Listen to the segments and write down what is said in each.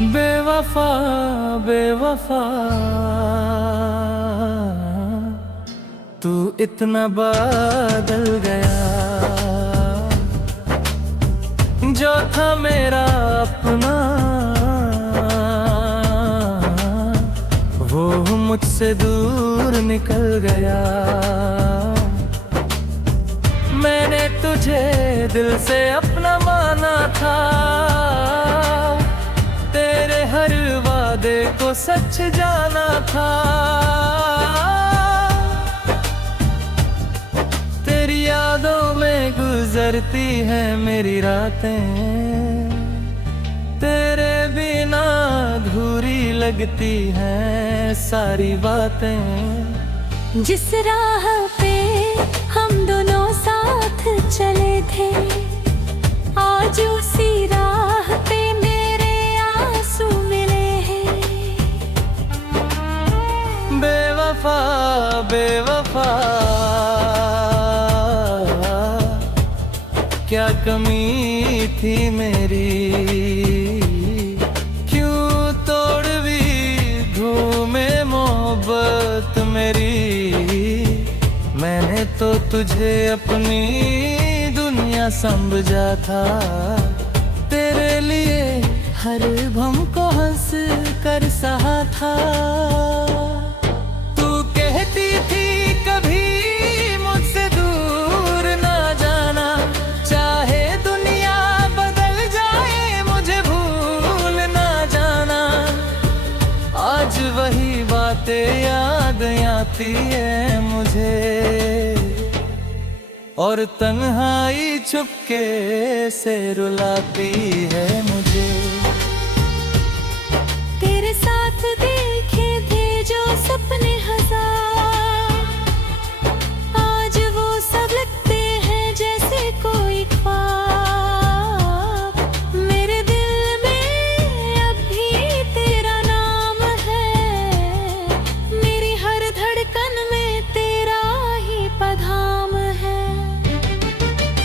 बेवफा बेवफा तू इतना बदल गया। जो था मेरा अपना वो मुझसे दूर निकल गया। मैंने तुझे दिल से अपना माना था, तेरे हर वादे को सच जाना था। तेरी यादों में गुजरती है मेरी रातें, तेरे बिना अधूरी लगती हैं सारी बातें। जिस राह पे हम दोनों साथ चले थे, आज उसी राह पे मेरे आंसू मिले हैं। बेवफा बेवफा क्या कमी थी मेरी, क्यों तोड़वी घूमे मोहब्बत मेरी। मैंने तो तुझे अपनी दुनिया समझा था, तेरे लिए हर गम को हंस कर सहा था। तू कहती थी कभी मुझसे दूर ना जाना, चाहे दुनिया बदल जाए मुझे भूल ना जाना। आज वही बातें याद आती है मुझे, और तन्हाई चुपके से रुलाती है मुझे। तेरे साथ देखे थे जो सपने हजार, आज वो सब लगते हैं जैसे कोई ख्वाब। मेरे दिल में अब भी तेरा नाम है, मेरी हर धड़कन में तेरा ही पधाम है।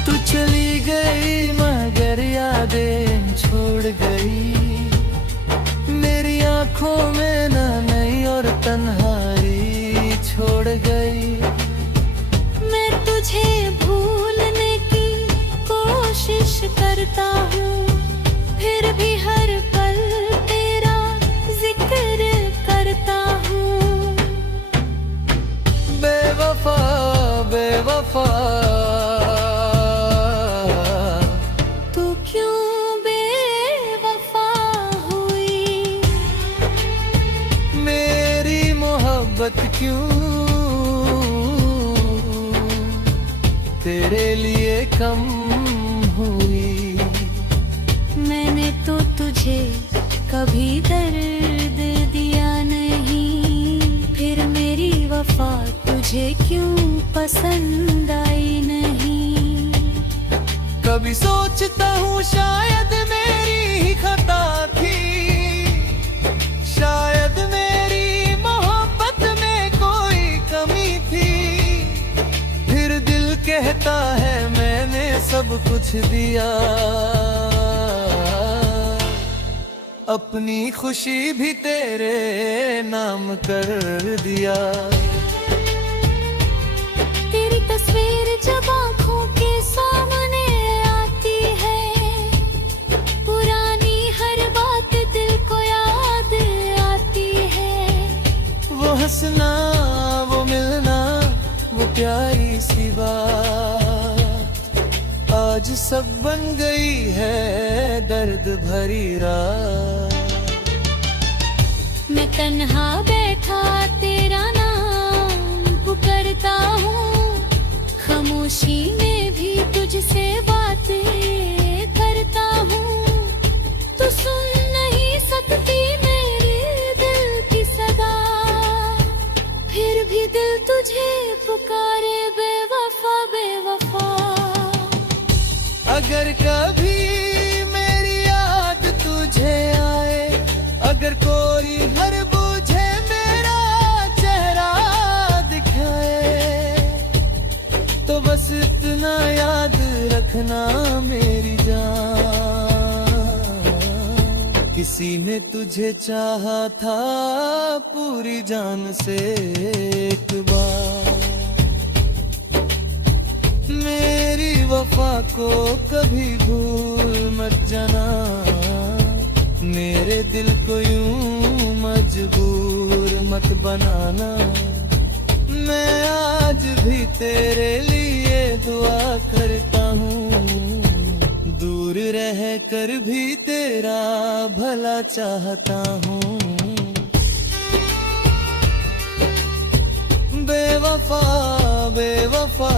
तू चली गई मगर यादें छोड़ गई, मेरी आंखों में न नई और तन्हाई छोड़ गई। मैं तुझे भूलने की कोशिश करता हूँ, फिर भी हर पल तेरा जिक्र करता हूँ। बेवफा बेवफा तू क्यों बेवफा हुई, मेरी मोहब्बत क्यों तेरे लिए कम हुई। मैंने तो तुझे कभी दर्द दिया नहीं, फिर मेरी वफा तुझे क्यों पसंद आई नहीं। कभी सोचता हूँ शायद मेरी ही खता थी, शायद मेरी मोहब्बत में कोई कमी थी। फिर दिल कहता है मैंने सब कुछ दिया, अपनी खुशी भी तेरे नाम कर दिया। तेरी तस्वीर जब आँखों के सामने आती है, पुरानी हर बात दिल को याद आती है। वो हंसना वो मिलना वो प्यारी सी बात, आज सब बन गई है दर्द भरी रात। मैं तन्हा बैठा तेरा नाम पुकारता हूँ, खामोशी में भी तुझसे बातें करता हूँ। तू सुन नहीं सकती मेरे दिल की सदा, फिर भी दिल तुझे पुकारे बेवफा बेवफा। अगर कभी मेरी याद तुझे आए, अगर कोई घर बुझे मेरा चेहरा दिखाए, तो बस इतना याद रखना मेरी जान, किसी ने तुझे चाहा था पूरी जान से एक बार। मेरी वफा को कभी भूल मत जाना, मेरे दिल को यूं मजबूर मत बनाना। मैं आज भी तेरे लिए दुआ करता हूँ, दूर रह कर भी तेरा भला चाहता हूँ। बेवफा बेवफा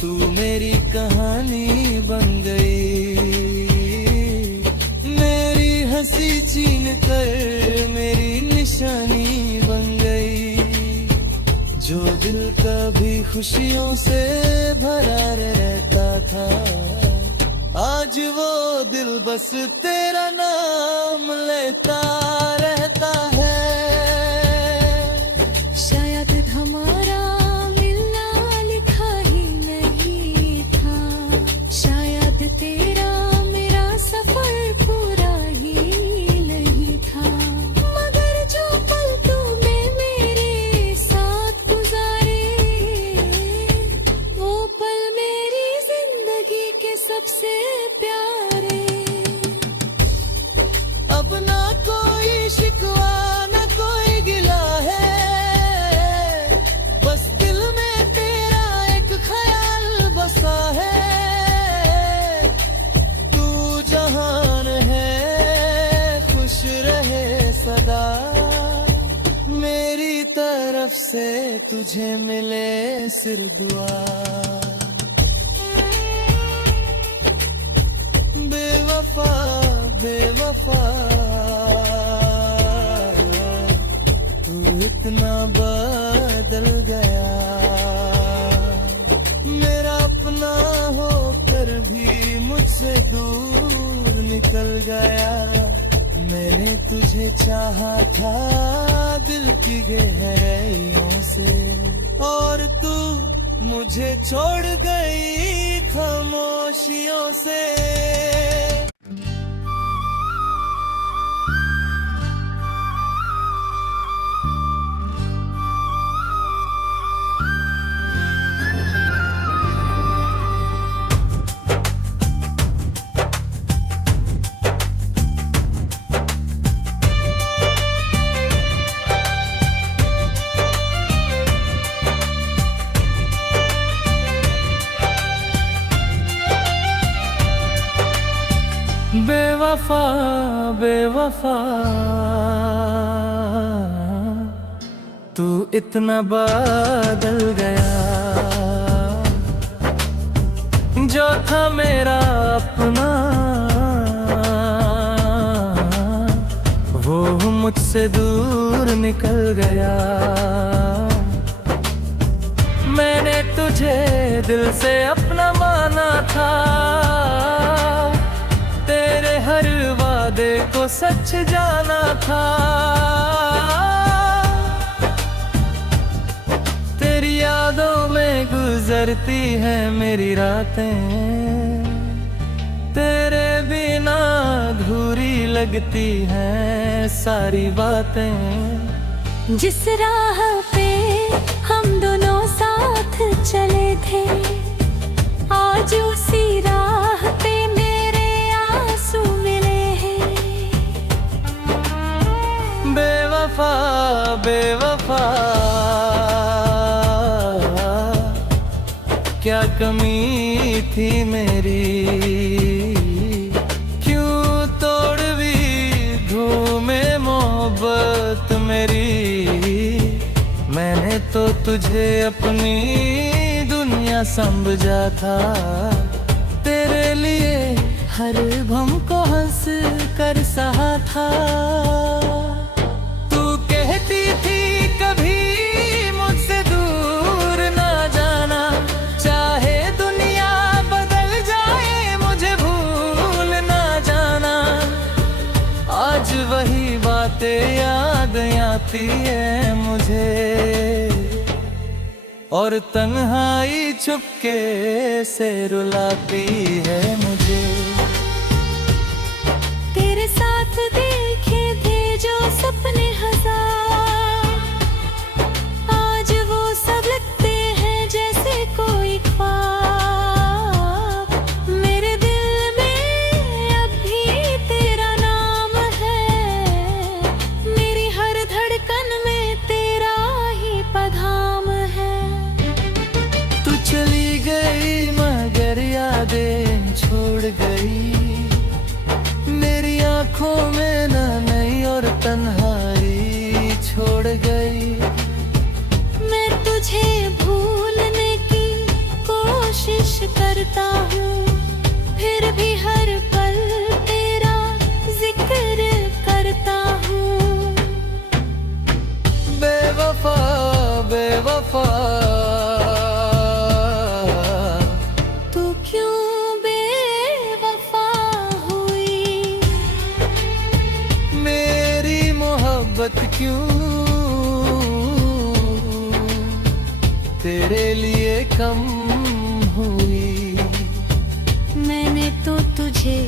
तू मेरी कहानी बन गई, मेरी हंसी छीन कर मेरी निशानी बन गई। जो दिल कभी खुशियों से भरा रहता था, आज वो दिल बस तेरा नाम लेता रहता है। शायद हमारा मिलना लिखा ही नहीं था, शायद तेरा मेरा सफर पूरा ही नहीं था। मगर जो पल तूने मेरे साथ गुजारे, वो पल मेरी जिंदगी के सबसे प्यारे। अब ना कोई शिकवा ना कोई गिला है, बस दिल में तेरा एक ख्याल बसा है। तू जहान है खुश रहे सदा, मेरी तरफ से तुझे मिले सिर दुआ। बेवफा बेवफा तू इतना बदल गया, मेरा अपना होकर भी मुझसे दूर निकल गया। मैंने तुझे चाहा था दिल की गहराइयों से, और तू मुझे छोड़ गई खामोशियों से। बेवफा बेवफा तू इतना बदल गया, जो था मेरा अपना वो मुझसे दूर निकल गया। मैंने तुझे दिल से अपना माना था, तेरे हर वादे को सच जाना था। तेरी यादों में गुजरती है मेरी रातें, तेरे बिना अधूरी लगती हैं सारी बातें। जिस राह पे हम दोनों साथ चले थे, आज उसी राह पे मेरे आंसू मिले हैं। बेवफा बेवफा क्या कमी थी मेरी, क्यों तोड़वी घूमे मोहब्बत मेरी। मैंने तो तुझे अपनी दुनिया समझा था, तेरे लिए हर भम को हंस कर सहा था। तू कहती थी कभी मुझसे दूर ना जाना, चाहे दुनिया बदल जाए मुझे भूल ना जाना। आज वही बातें याद आती है मुझे, और तन्हाई चुपके से रुलाती है मुझे। क्यों तेरे लिए कम हुई। मैंने तो तुझे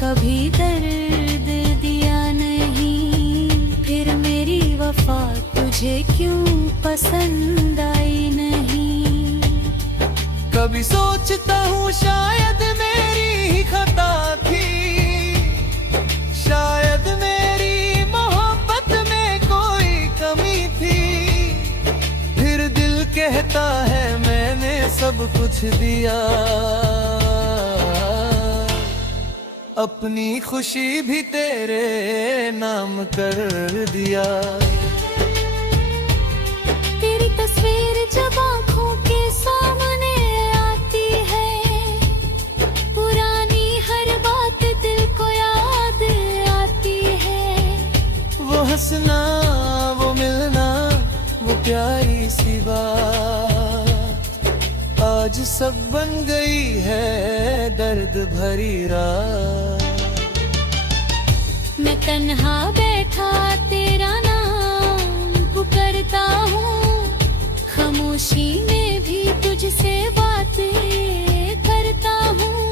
कभी दर्द दिया नहीं, फिर मेरी वफा तुझे क्यों पसंद आई नहीं। कभी सोचता हूँ शायद मेरी ही खता थी, शायद मेरी मोहब्बत में कोई कमी थी। फिर दिल कहता है मैंने सब कुछ दिया, अपनी खुशी भी तेरे नाम कर दिया। तेरी तस्वीर जब आँखों के सामने आती है, पुरानी हर बात दिल को याद आती है। वो हंसना, वो मिलना, वो प्यारी सी बात आज सब बन गई है दर्द भरी रात। मैं तन्हा बैठा तेरा नाम पुकारता हूँ, खामोशी में भी तुझसे बातें करता हूँ।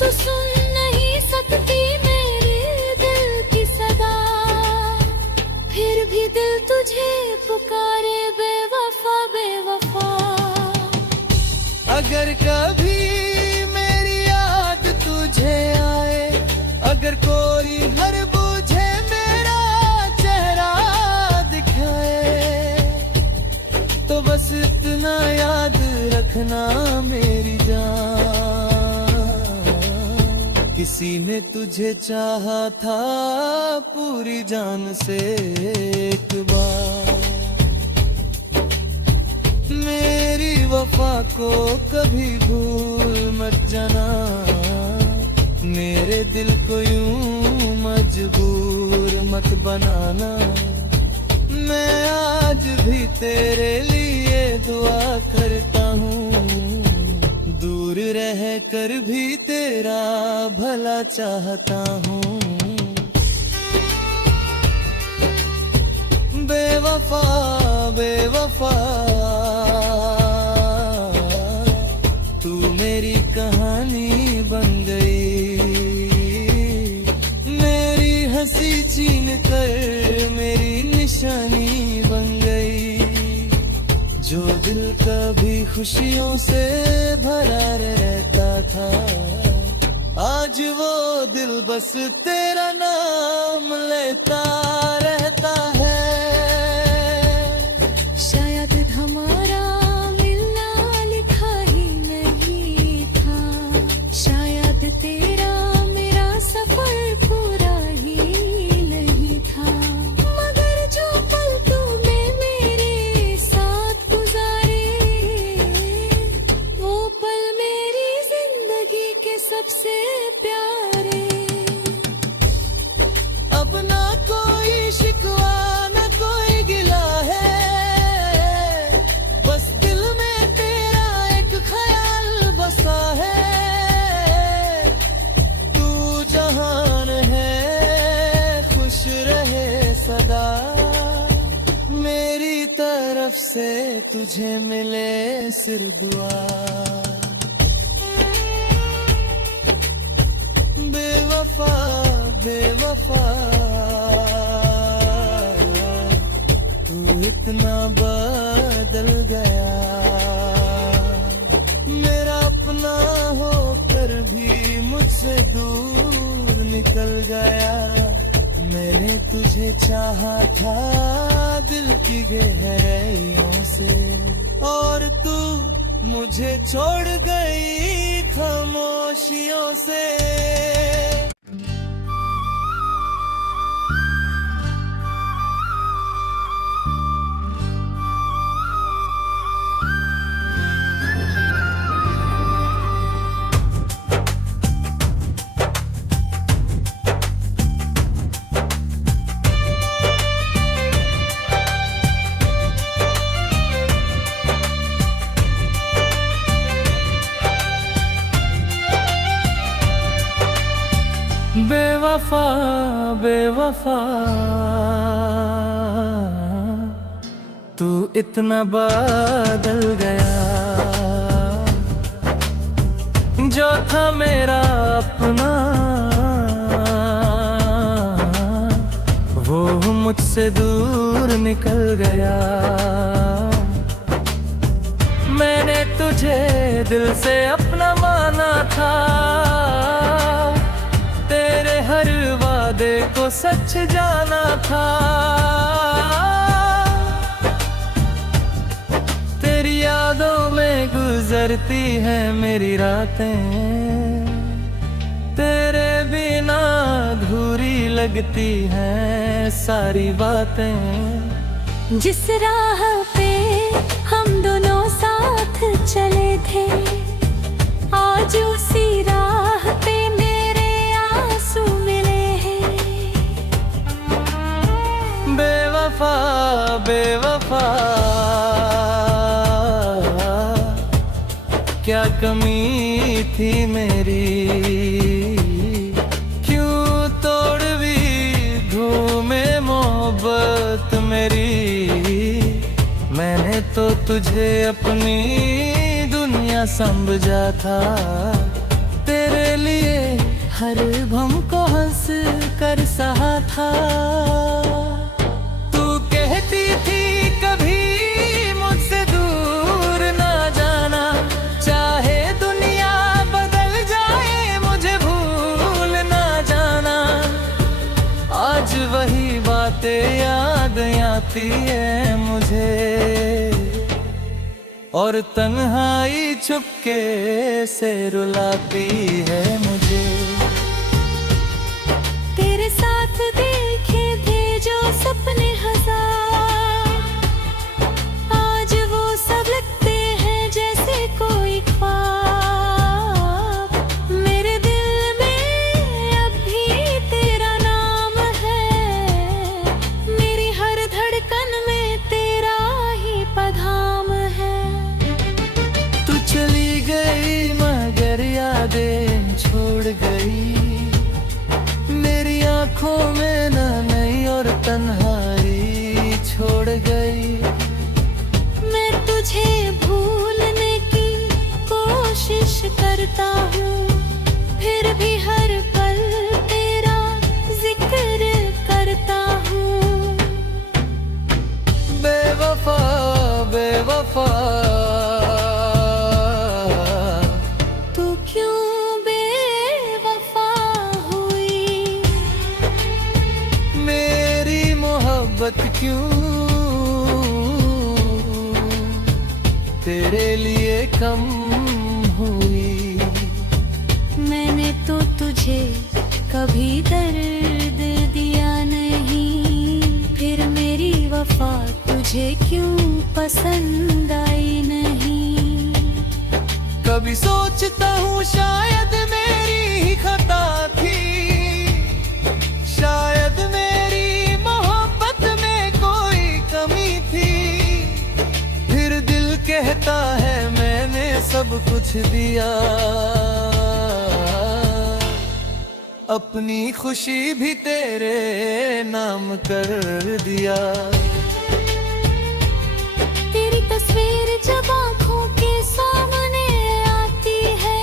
तू सुन नहीं सकती मेरे दिल की सदा, फिर भी दिल तुझे पुकारे बेवफा बेवफा। अगर कभी मेरी याद तुझे आए, अगर कोई हर बुझे मेरा चेहरा दिखाए, तो बस इतना याद रखना मेरी जान, किसी ने तुझे चाहा था पूरी जान से एक बार। मेरी वफा को कभी भूल मत जाना, मेरे दिल को यूं मजबूर मत बनाना। मैं आज भी तेरे लिए दुआ करता हूँ, दूर रह कर भी तेरा भला चाहता हूँ। बेवफा बेवफा तू मेरी कहानी बन गई, मेरी हंसी छीन कर मेरी निशानी बन गई। जो दिल कभी खुशियों से भरा रहता था, आज वो दिल बस तेरा नाम लेता रहता है। शायद हमारा मिलना लिखा ही नहीं था, शायद तेरा मेरा सफर पूरा ही नहीं था। मगर जो पल तूने मेरे साथ गुजारे, वो पल मेरी जिंदगी के सबसे प्यारे। अब ना कोई शिकवा ना कोई गिला है, बस दिल में तेरा एक ख्याल बसा है। तू जहान है खुश रहे सदा, मेरी तरफ से तुझे मिले सिर दुआ। बेवफा बेवफा तू इतना बदल गया, मेरा अपना होकर भी मुझसे दूर निकल गया। मैंने तुझे चाहा था दिल की गहराइयों से, और तू मुझे छोड़ गई खामोशियों से। बेवफा बेवफा तू इतना बदल गया, जो था मेरा अपना वो मुझसे दूर निकल गया। मैंने तुझे दिल से अपना माना था, तेरे हर वादे को सच जाना था। तेरी यादों में गुजरती है मेरी रातें, तेरे बिना अधूरी लगती हैं सारी बातें। जिस राह पे हम दोनों साथ चले थे, आज उसी राह पे मेरे आंसू मिले हैं। बेवफा बेवफा क्या कमी थी मेरी, क्यों तोड़वी घूमे मोहब्बत मेरी। मैंने तो तुझे अपनी दुनिया समझा था, तेरे लिए हर भम को हंस कर सहा था। तू कहती थी कभी मुझसे दूर ना जाना, चाहे दुनिया बदल जाए मुझे भूल ना जाना। आज वही बातें याद आती है मुझे, और तन्हाई चुपके से रुलाती है मुझे। तेरे साथ देखे थे जो सपने हजार, आज वो सब लगते हैं जैसे कोई ख्वाब। मेरे दिल में अब भी तेरा नाम है, मेरी हर धड़कन में तेरा ही पधाम है। तू चली गई मगर यादें छोड़ गई, मेरी आंखों में न नई और तन्हाई छोड़ गई। मैं तुझे भूलने की कोशिश करता हूँ, फिर भी हर पल तेरा जिक्र करता हूँ। बेवफा बेवफा तू क्यों बेवफा हुई, मेरी मोहब्बत क्यों तेरे लिए कम हुई। मैंने तो तुझे कभी दर्द दिया नहीं, फिर मेरी वफा तुझे क्यों पसंद आई नहीं। कभी सोचता हूँ शायद मेरी ही खता थी, शायद मेरी मोहब्बत में कोई कमी थी। फिर दिल कहता है मैंने सब कुछ दिया, अपनी खुशी भी तेरे नाम कर दिया। तेरी तस्वीर जब आँखों के सामने आती है,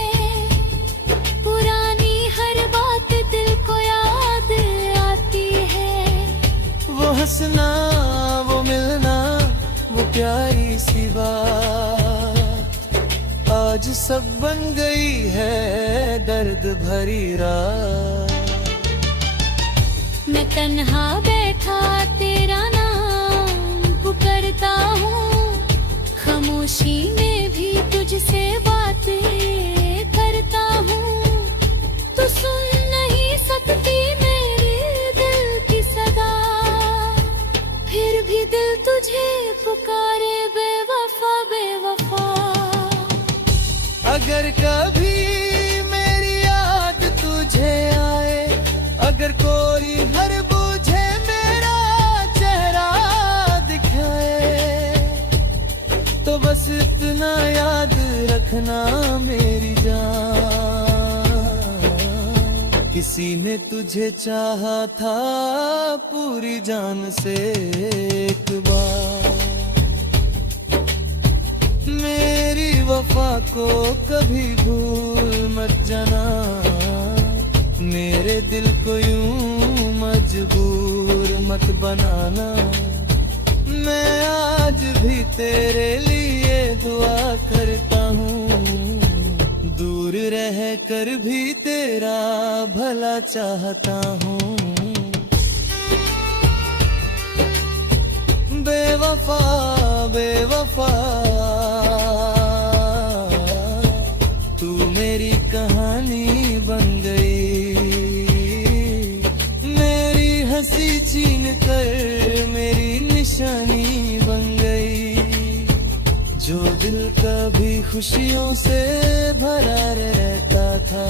पुरानी हर बात दिल को याद आती है। वो हंसना वो मिलना वो प्यारी सी बात, आज सब बन गई है दर्द भरी रात। मैं तन्हा बैठा तेरा नाम पुकारता हूँ, खामोशी में भी तुझसे बातें करता हूँ। तू सुन नहीं सकती मेरे दिल की सदा, फिर भी दिल तुझे पुकारे बेवफा बेवफा। अगर कभी मेरी याद तुझे आए, अगर कोई हर बूझे मेरा चेहरा दिखाए, तो बस इतना याद रखना मेरी जान, किसी ने तुझे चाहा था पूरी जान से एक बार। मेरी वफा को कभी भूल मत जाना, मेरे दिल को यूं मजबूर मत बनाना। मैं आज भी तेरे लिए दुआ करता हूँ, दूर रह कर भी तेरा भला चाहता हूँ। बेवफा बेवफा तू मेरी कहानी बन गई, मेरी हंसी छीन कर मेरी निशानी बन गई। जो दिल कभी खुशियों से भरा रहता था,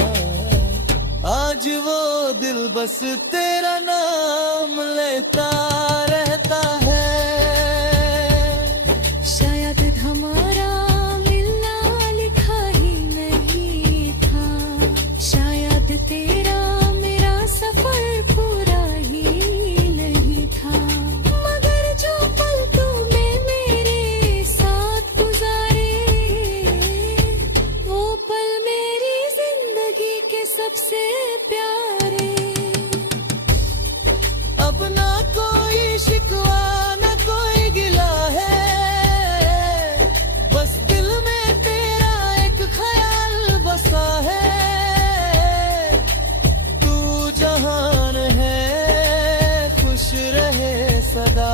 आज वो दिल बस तेरा नाम लेता रहता है। शायद हमारा मिलना लिखा ही नहीं था, शायद तेरा मेरा सफर पूरा ही नहीं था। मगर जो पल तूने मेरे साथ गुजारे, वो पल मेरी जिंदगी के सबसे प्यारे। अब ना कोई शिकवा ना कोई गिला है, बस दिल में तेरा एक ख्याल बसा है। तू जहान है खुश रहे सदा,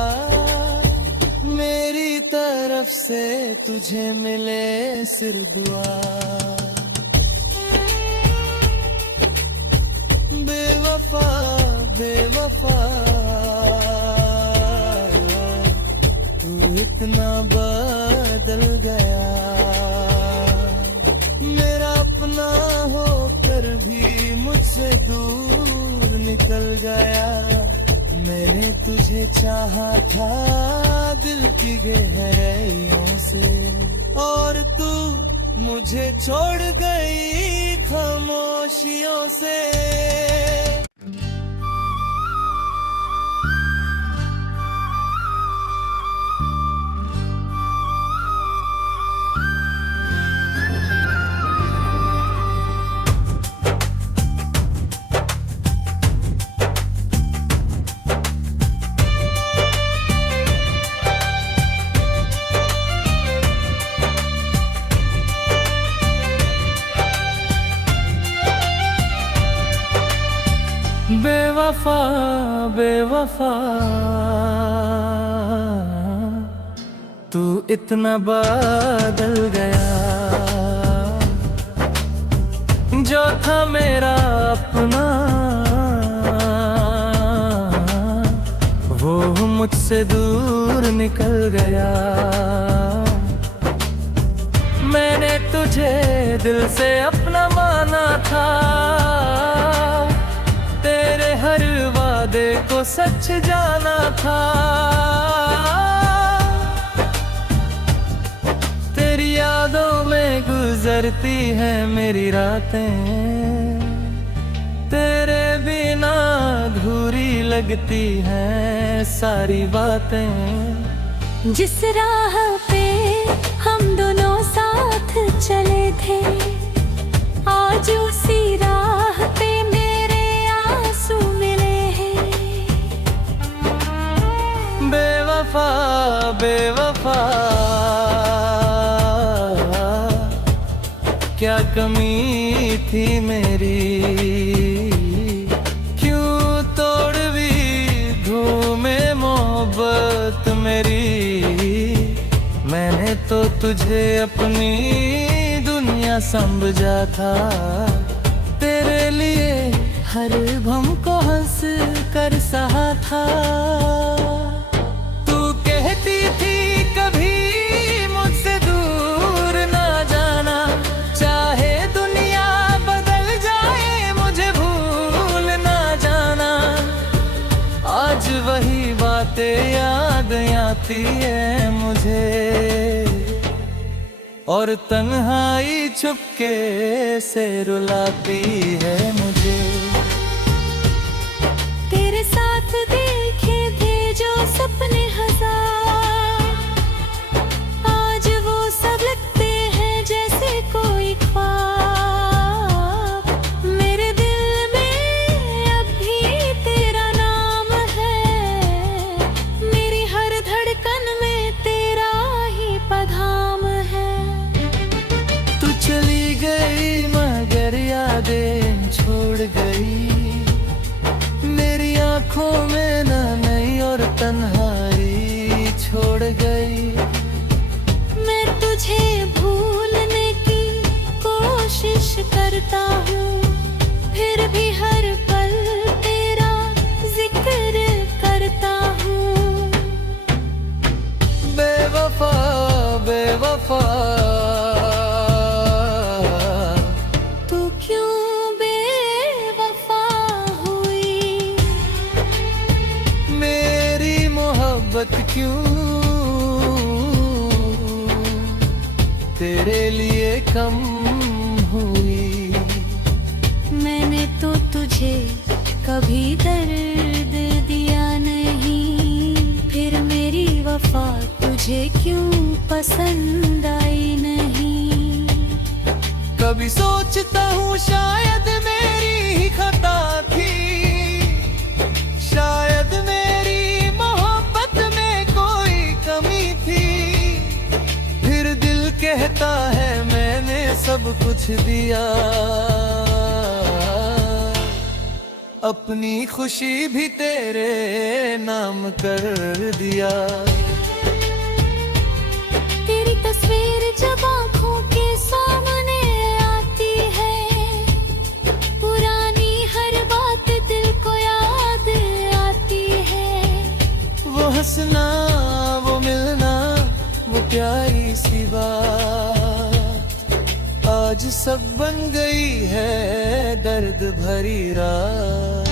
मेरी तरफ से तुझे मिले सिर दुआ। बेवफा बेवफा तू इतना बदल गया, मेरा अपना होकर भी मुझसे दूर निकल गया। मैंने तुझे चाहा था दिल की गहराइयों से, और तू मुझे छोड़ गई खामोशियों से। बेवफा बेवफा तू इतना बदल गया, जो था मेरा अपना वो मुझसे दूर निकल गया। मैंने तुझे दिल से अपना माना था, तेरे हर वादे को सच जाना था। तेरी यादों में गुजरती है मेरी रातें, तेरे बिना अधूरी लगती हैं सारी बातें। जिस राह पे हम दोनों साथ चले थे, आज उसी राह पे मेरे आंसू मिले हैं। बेवफा बेवफा क्या कमी थी मेरी, क्यों तोड़वी घूमे मोहब्बत मेरी। मैंने तो तुझे अपनी दुनिया समझा था, तेरे लिए हर भम को हंस कर सहा था। तू कहती थी कभी मुझसे दूर ना जाना, चाहे दुनिया बदल जाए मुझे भूल ना जाना। आज वही बातें याद आती है मुझे, और तन्हाई चुपके से रुलाती है मुझे। क्यों तेरे लिए कम हुई। मैंने तो तुझे कभी दर्द दिया नहीं, फिर मेरी वफा तुझे क्यों पसंद आई नहीं। कभी सोचता हूँ शायद मेरी ही खता थी, शायद मेरी मोहब्बत में कोई कमी थी। फिर दिल कहता है मैंने सब कुछ दिया, अपनी खुशी भी तेरे नाम कर दिया। तेरी तस्वीर जब आँखों के सामने आती है, पुरानी हर बात दिल को याद आती है। वो हंसना, वो मिलना, वो प्यारी सी बात आज सब बन गई है दर्द भरी रात।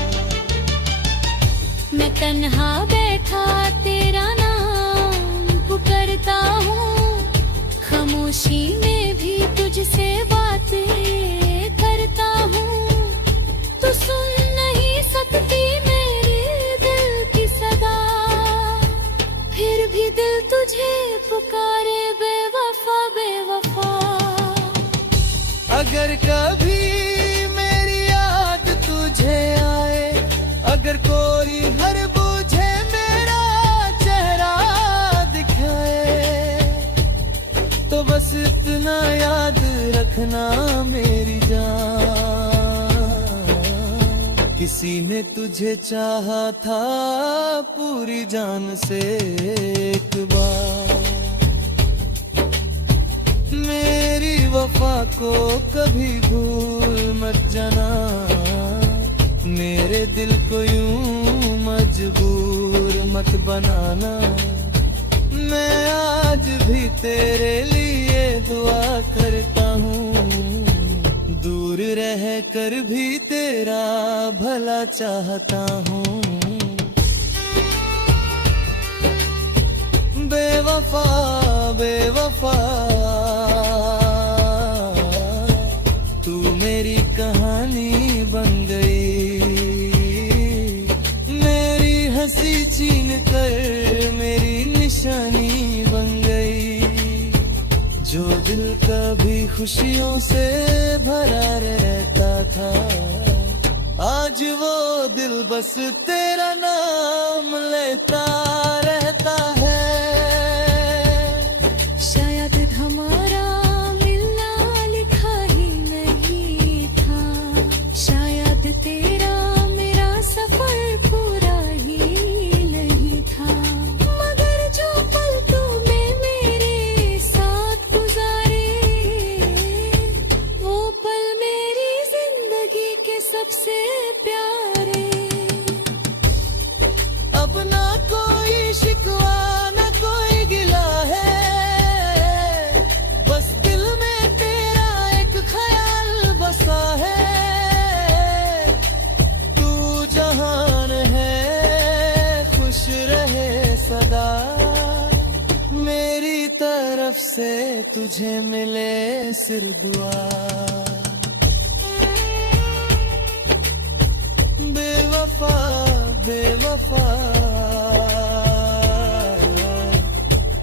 मैं तन्हा बैठा तेरा नाम पुकारता हूँ, खामोशी में भी तुझसे बातें करता हूँ। तू सुन नहीं सकती मेरे दिल की सदा, फिर भी दिल तुझे पुकारे बेवफा बेवफा। अगर कभी मेरी याद तुझे आए, अगर कोई हर बूझे मेरा चेहरा दिखाए, तो बस इतना याद रखना मेरी जान, किसी ने तुझे चाहा था पूरी जान से एक बार। मेरी वफा को कभी भूल मत जाना, मेरे दिल को यूं मजबूर मत बनाना। मैं आज भी तेरे लिए दुआ करता हूँ, दूर रह कर भी तेरा भला चाहता हूँ। बेवफा बेवफा तू मेरी कहानी बन गई, मेरी हंसी छीन कर मेरी निशानी बन गई। जो दिल कभी खुशियों से भरा रहता था, आज वो दिल बस तेरा नाम लेता रहता है। शायद हमारा मिलना लिखा ही नहीं था, शायद तेरा मेरा सफर पूरा ही नहीं था। मगर जो पल तूने मेरे साथ गुजारे, वो पल मेरी जिंदगी के सबसे प्यारे। अब ना कोई शिकवा ना कोई गिला है, बस दिल में तेरा एक ख्याल बसा है। तू जहान है खुश रहे सदा, मेरी तरफ से तुझे मिले सिर दुआ। बेवफा बेवफा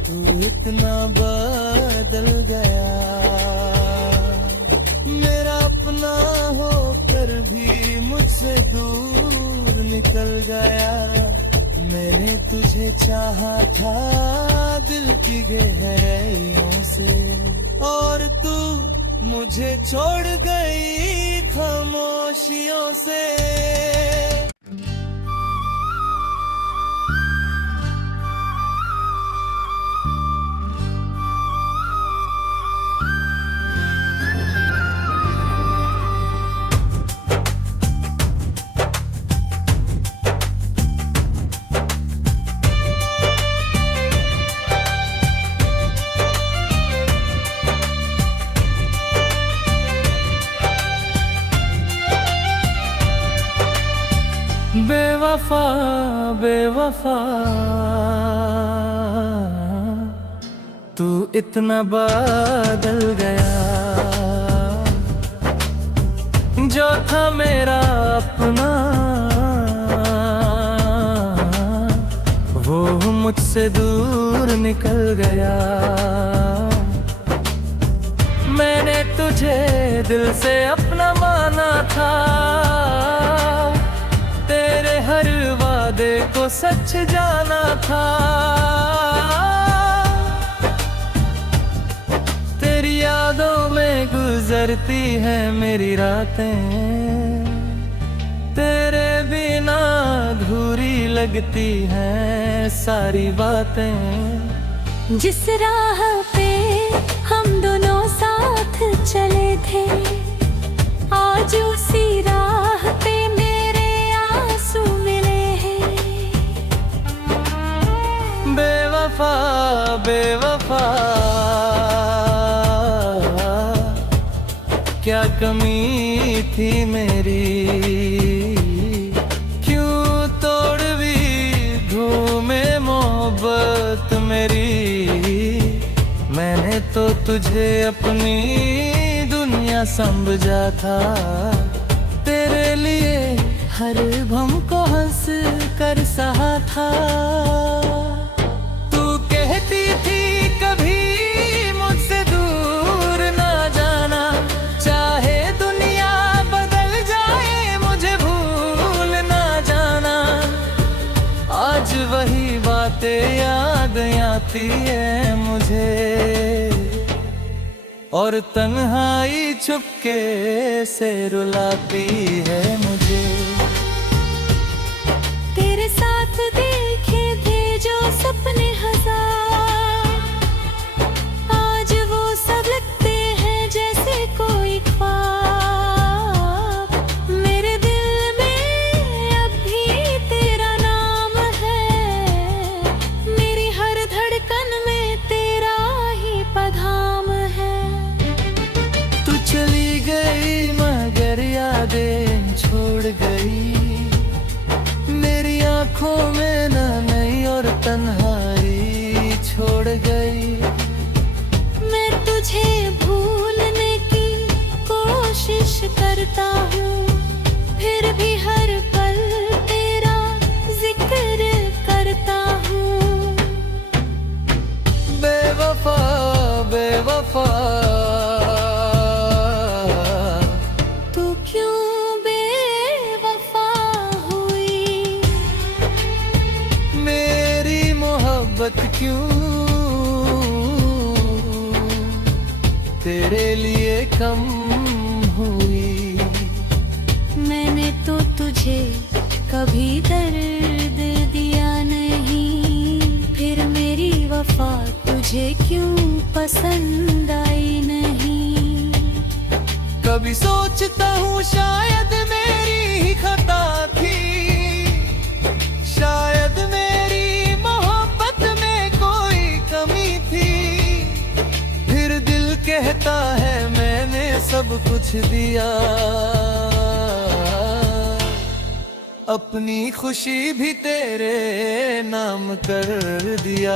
तू इतना बदल गया, मेरा अपना होकर भी मुझसे दूर निकल गया। मैंने तुझे चाहा था दिल की गहराइयों से, और तू मुझे छोड़ गई खामोशियों से। बेवफा बेवफा तू इतना बदल गया, जो था मेरा अपना वो मुझसे दूर निकल गया। मैंने तुझे दिल से अपना माना था, तेरे हर वादे को सच जाना था। तेरी यादों में गुजरती है मेरी रातें, तेरे बिना अधूरी लगती हैं सारी बातें। जिस राह पे हम दोनों साथ चले थे, आज उसी राह पे मेरे आंसू मिले हैं। बेवफा बेवफा क्या कमी थी मेरी, क्यों तोड़वी घूमे मोहब्बत मेरी। मैंने तो तुझे अपनी दुनिया समझा था, तेरे लिए हर भम को हंस कर सहा था। तू कहती थी कभी मुझसे दूर ना जाना, चाहे दुनिया बदल जाए मुझे भूल ना जाना। आज वही बातें याद आती है मुझे, और तन्हाई चुपके से रुलाती है मुझे। तेरे साथ देखे थे जो सपने हजार, आज वो सब लगते हैं जैसे कोई ख्वाब। मेरे दिल में अब भी तेरा नाम है, मेरी हर धड़कन में तेरा ही पैगाम है। तू चली गई मगर यादें छोड़ गई, मेरी आंखों में न नई और तन्हाई छोड़ गई। मैं तुझे भूलने की कोशिश करता हूँ, फिर भी हर पल तेरा जिक्र करता हूँ। बेवफा बेवफा तू क्यों बेवफा हुई, मेरी मोहब्बत क्यों तेरे लिए कम हुई। मैंने तो तुझे कभी दर्द दिया नहीं, फिर मेरी वफा तुझे क्यों पसंद आई नहीं। कभी सोचता हूँ शायद मेरी ही खता थी, शायद मेरी मोहब्बत में कोई कमी थी। फिर दिल कहता है मैंने सब कुछ दिया, अपनी खुशी भी तेरे नाम कर दिया।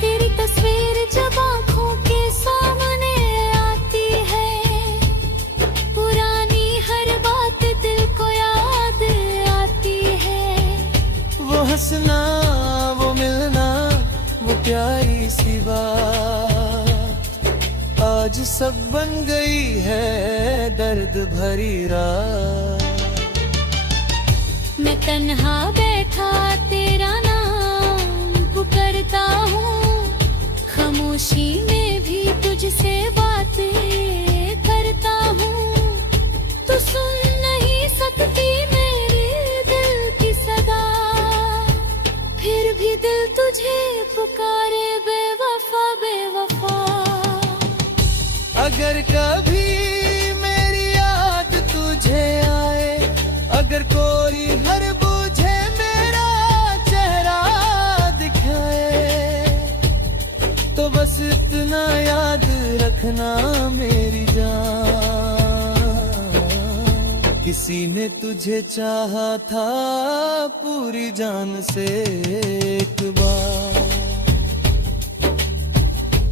तेरी तस्वीर जब आँखों के सामने आती है, पुरानी हर बात दिल को याद आती है। वो हंसना वो मिलना वो प्यारी सी बात, आज सब बन गई है दर्द भरी रात। मैं तन्हा बैठा तेरा नाम पुकारता हूँ, खामोशी में भी तुझसे बातें करता हूँ। तू सुन नहीं सकती मेरे दिल की सदा, फिर भी दिल तुझे पुकारे बेवफा बेवफा। अगर कभी मेरी याद तुझे आए, अगर कोई हर बूझे मेरा चेहरा दिखाए, तो बस इतना याद रखना मेरी जान, किसी ने तुझे चाहा था पूरी जान से एक बार।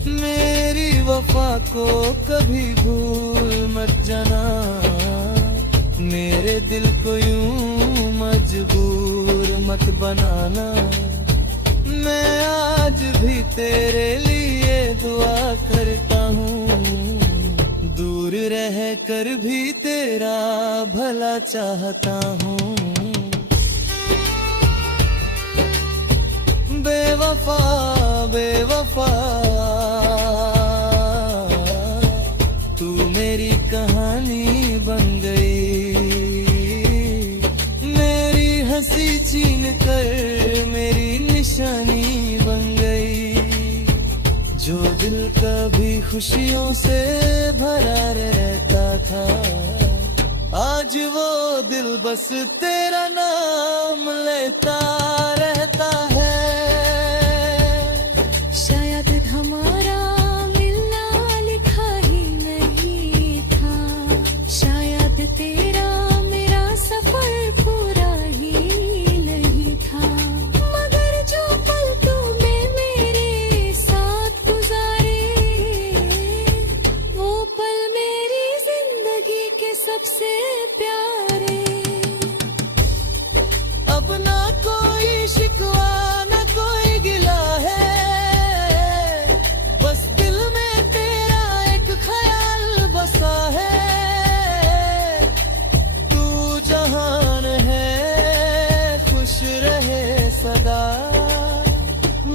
मेरी वफा को कभी भूल मत जाना, मेरे दिल को यूं मजबूर मत बनाना। मैं आज भी तेरे लिए दुआ करता हूँ, दूर रह कर भी तेरा भला चाहता हूँ। बेवफा बेवफा तू मेरी कहानी बन गई, मेरी हंसी छीन कर मेरी निशानी बन गई। जो दिल कभी खुशियों से भरा रहता था, आज वो दिल बस तेरा नाम लेता रहता है। शायद हमारा मिलना लिखा ही नहीं था, शायद तेरा मेरा सफर पूरा ही नहीं था। मगर जो पल तूने मेरे साथ गुजारे, वो पल मेरी जिंदगी के सबसे प्यारे। अब ना कोई शिकवा ना कोई गिला है, बस दिल में तेरा एक ख्याल बसा है। तू जहान है खुश रहे सदा,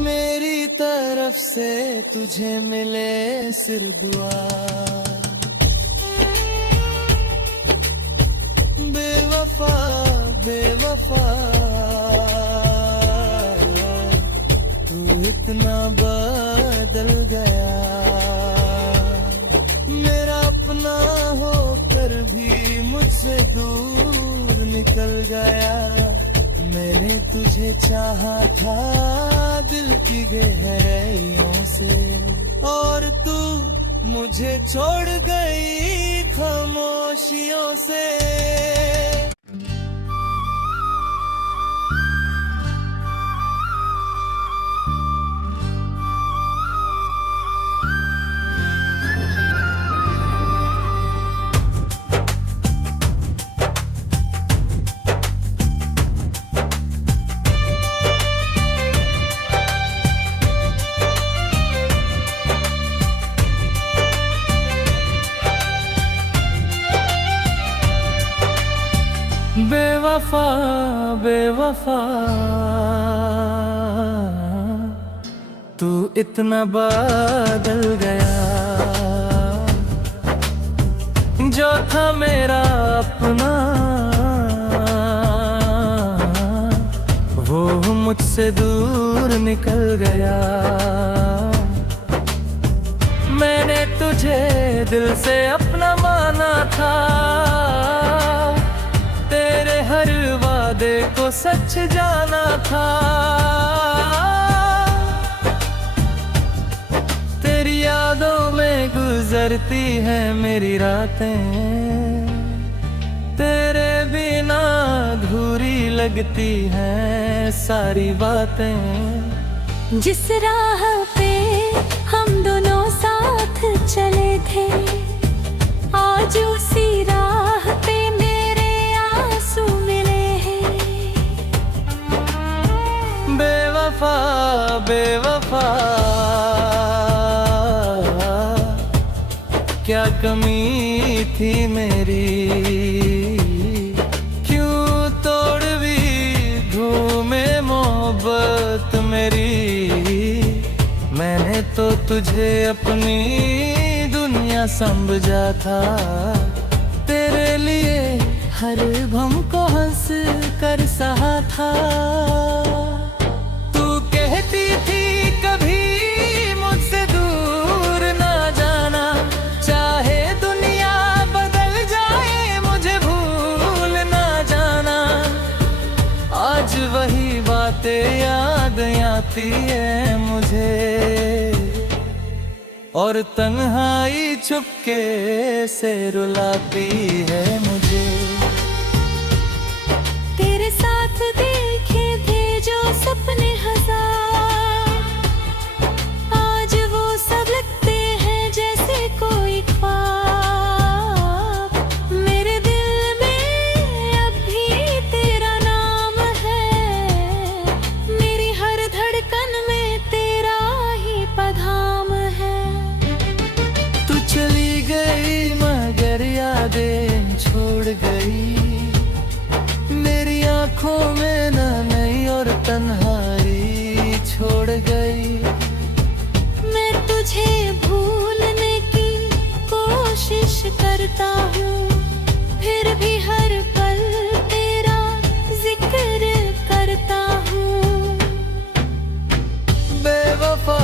मेरी तरफ से तुझे मिले सिर दुआ। बेवफा बेवफा तू इतना बदल गया, मेरा अपना होकर भी मुझसे दूर निकल गया। मैंने तुझे चाहा था दिल की गहराइयों से, और तू मुझे छोड़ गई खामोशियों से। बेवफा बेवफा तू इतना बदल गया, जो था मेरा अपना वो मुझसे दूर निकल गया। मैंने तुझे दिल से अपना माना था, तेरे हर वादे को सच जाना था। तेरी यादों में गुजरती है मेरी रातें, तेरे बिना अधूरी लगती हैं सारी बातें। जिस राह पे हम दोनों साथ चले थे, आज उसी राह पे मेरे आंसू मिले हैं। बेवफा बेवफा क्या कमी थी मेरी, क्यों तोड़वी घूमे मोहब्बत मेरी। मैंने तो तुझे अपनी दुनिया समझा था, तेरे लिए हर भम को हंस कर सहा था। तू कहती थी कभी मुझसे दूर ना जाना, चाहे दुनिया बदल जाए मुझे भूल ना जाना। आज वही बातें याद आती है मुझे, और तन्हाई चुपके से रुलाती है मुझे। तन्हाई छोड़ गई। मैं तुझे भूलने की कोशिश करता हूँ, फिर भी हर पल तेरा जिक्र करता हूँ। बेवफा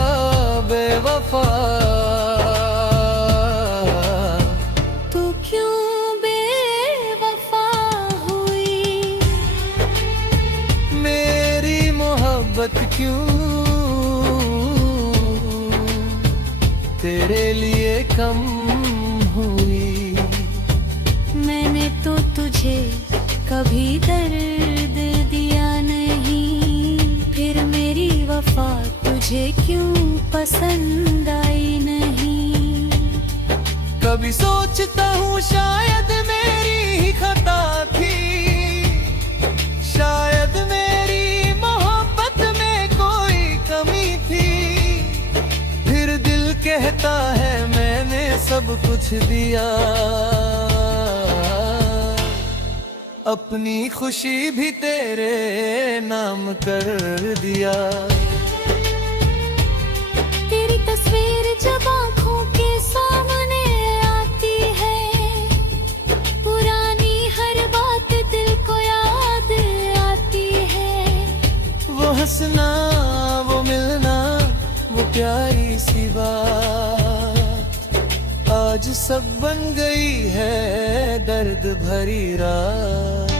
बेवफा तू क्यों बेवफा हुई, मेरी मोहब्बत क्यों तेरे लिए कम हुई। मैंने तो तुझे कभी दर्द दिया नहीं, फिर मेरी वफा तुझे क्यों पसंद आई नहीं। कभी सोचता हूँ शायद मेरी ही खता थी, शायद मेरी मोहब्बत में कोई कमी थी। फिर दिल कहता है मैंने सब कुछ दिया, अपनी खुशी भी तेरे नाम कर दिया। तेरी तस्वीर जब आँखों के सामने आती है, पुरानी हर बात दिल को याद आती है। वो हंसना वो मिलना वो प्यारी सी बात, आज सब बन गई है दर्द भरी रात।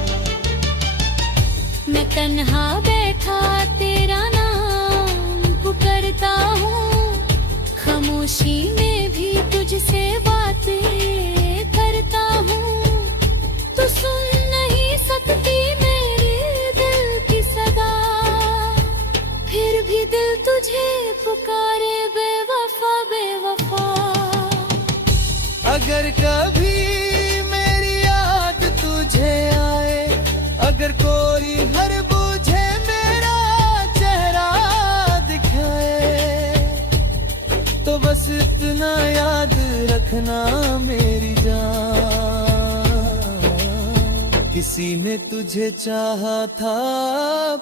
मैं तन्हा बैठा तेरा नाम पुकारता हूँ, खामोशी में भी तुझसे बातें करता हूँ। तू सुन नहीं सकती मेरे दिल की सदा, फिर भी दिल तुझे पुकारे बेवफा बेवफा। अगर कभी मेरी याद तुझे आए, अगर कोई हर बूझे मेरा चेहरा दिखाए, तो बस इतना याद रखना मेरी जान, किसी ने तुझे चाहा था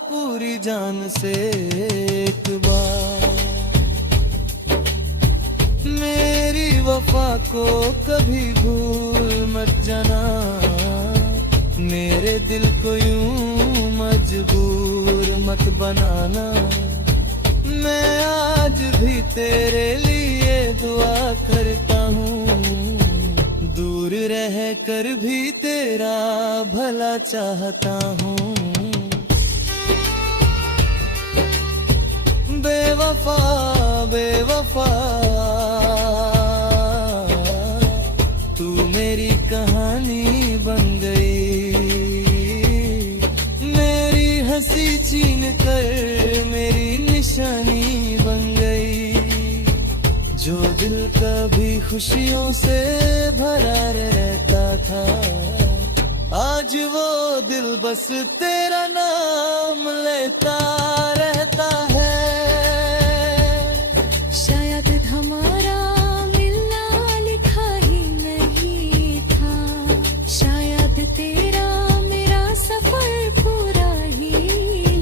पूरी जान से एक बार। मेरी वफा को कभी भूल मत जाना, मेरे दिल को यूं मजबूर मत बनाना। मैं आज भी तेरे लिए दुआ करता हूँ, दूर रह कर भी तेरा भला चाहता हूँ। बेवफा बेवफा तू मेरी कहानी बन गई, मेरी हंसी छीन कर मेरी निशानी बन गई। जो दिल कभी खुशियों से भरा रहता था, आज वो दिल बस तेरा नाम लेता रहता है। शायद हमारा मिलना लिखा ही नहीं था, शायद तेरा मेरा सफर पूरा ही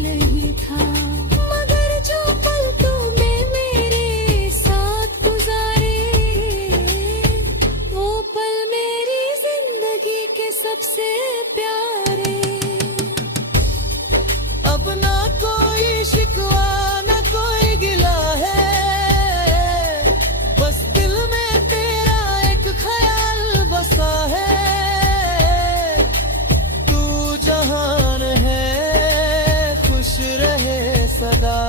नहीं था। मगर जो पल तूने मेरे साथ गुजारे, वो पल मेरी जिंदगी के सबसे प्यारे। अब ना कोई शिकवा ना कोई गिला है, बस दिल में तेरा एक ख्याल बसा है। तू जहान है खुश रहे सदा,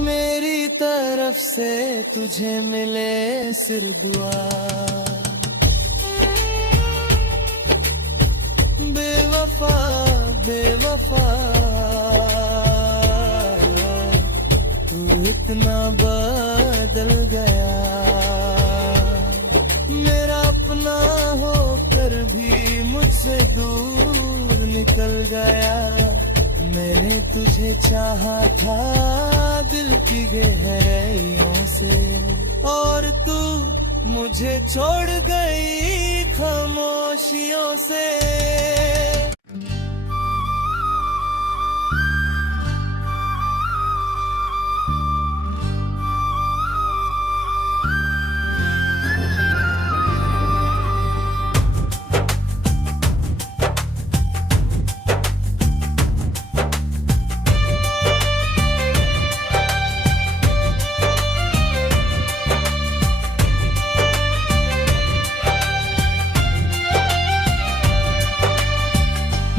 मेरी तरफ से तुझे मिले सिर दुआ। बेवफा बेवफा तू इतना बदल गया, मेरा अपना होकर भी मुझसे दूर निकल गया। मैंने तुझे चाहा था दिल की गहराइयों से, और तू मुझे छोड़ गई खामोशियों से।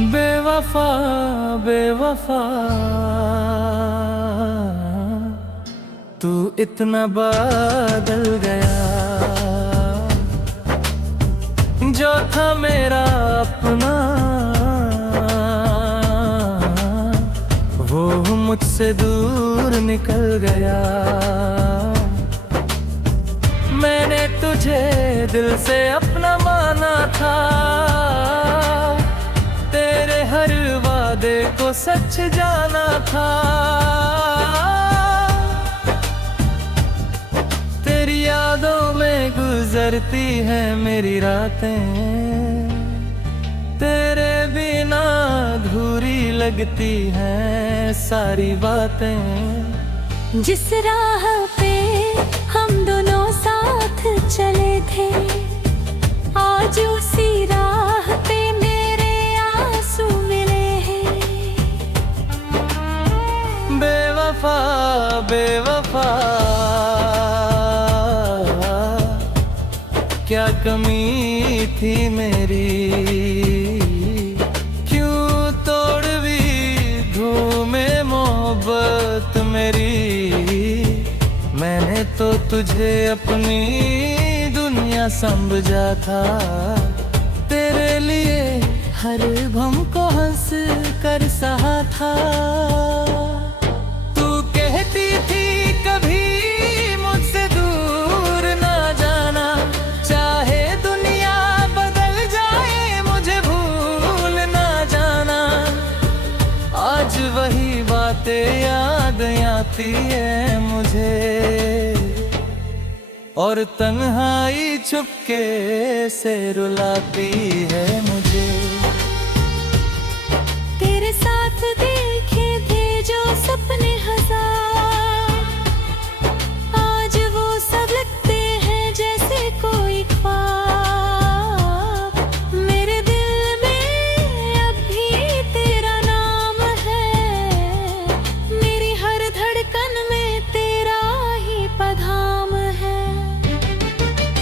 बेवफा बेवफा तू इतना बदल गया, जो था मेरा अपना वो मुझसे दूर निकल गया। मैंने तुझे दिल से अपना माना था, तेरे हर वादे को सच जाना था। तेरी यादों में गुजरती है मेरी रातें, तेरे बिना अधूरी लगती हैं सारी बातें। जिस राह पे हम दोनों साथ चले थे, आज उसी राह पे मेरे आंसू मिले हैं। बेवफा बेवफा क्या कमी थी मेरी, क्यों तोड़वी धूमे मोहब्बत मेरी। मैंने तो तुझे अपनी दुनिया समझा था, तेरे लिए हर भम को हंस कर सहा था। तू कहती थी कभी मुझसे दूर ना जाना, चाहे दुनिया बदल जाए मुझे भूल ना जाना। आज वही बातें याद आती है मुझे, और तन्हाई चुपके से रुलाती है मुझे। तेरे साथ देखे थे जो सपने हजार, आज वो सब लगते हैं जैसे कोई ख्वाब। मेरे दिल में अब भी तेरा नाम है, मेरी हर धड़कन में तेरा ही पधाम है।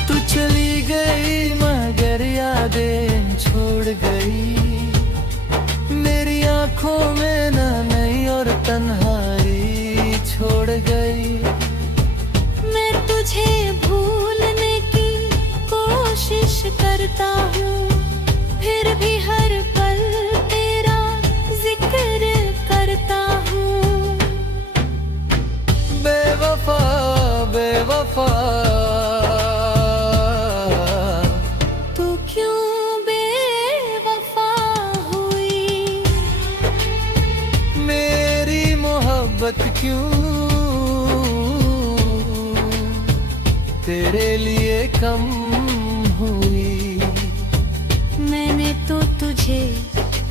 तू चली गई मगर यादें छोड़ गई, मेरी आंखों में ना नई और तन्हाई छोड़ गई। मैं तुझे भूलने की कोशिश करता हूँ, फिर भी हर पल तेरा जिक्र करता हूँ। बेवफा बेवफा तू क्यों बेवफा हुई, मेरी मोहब्बत क्यों तेरे लिए कम हुई। मैंने तो तुझे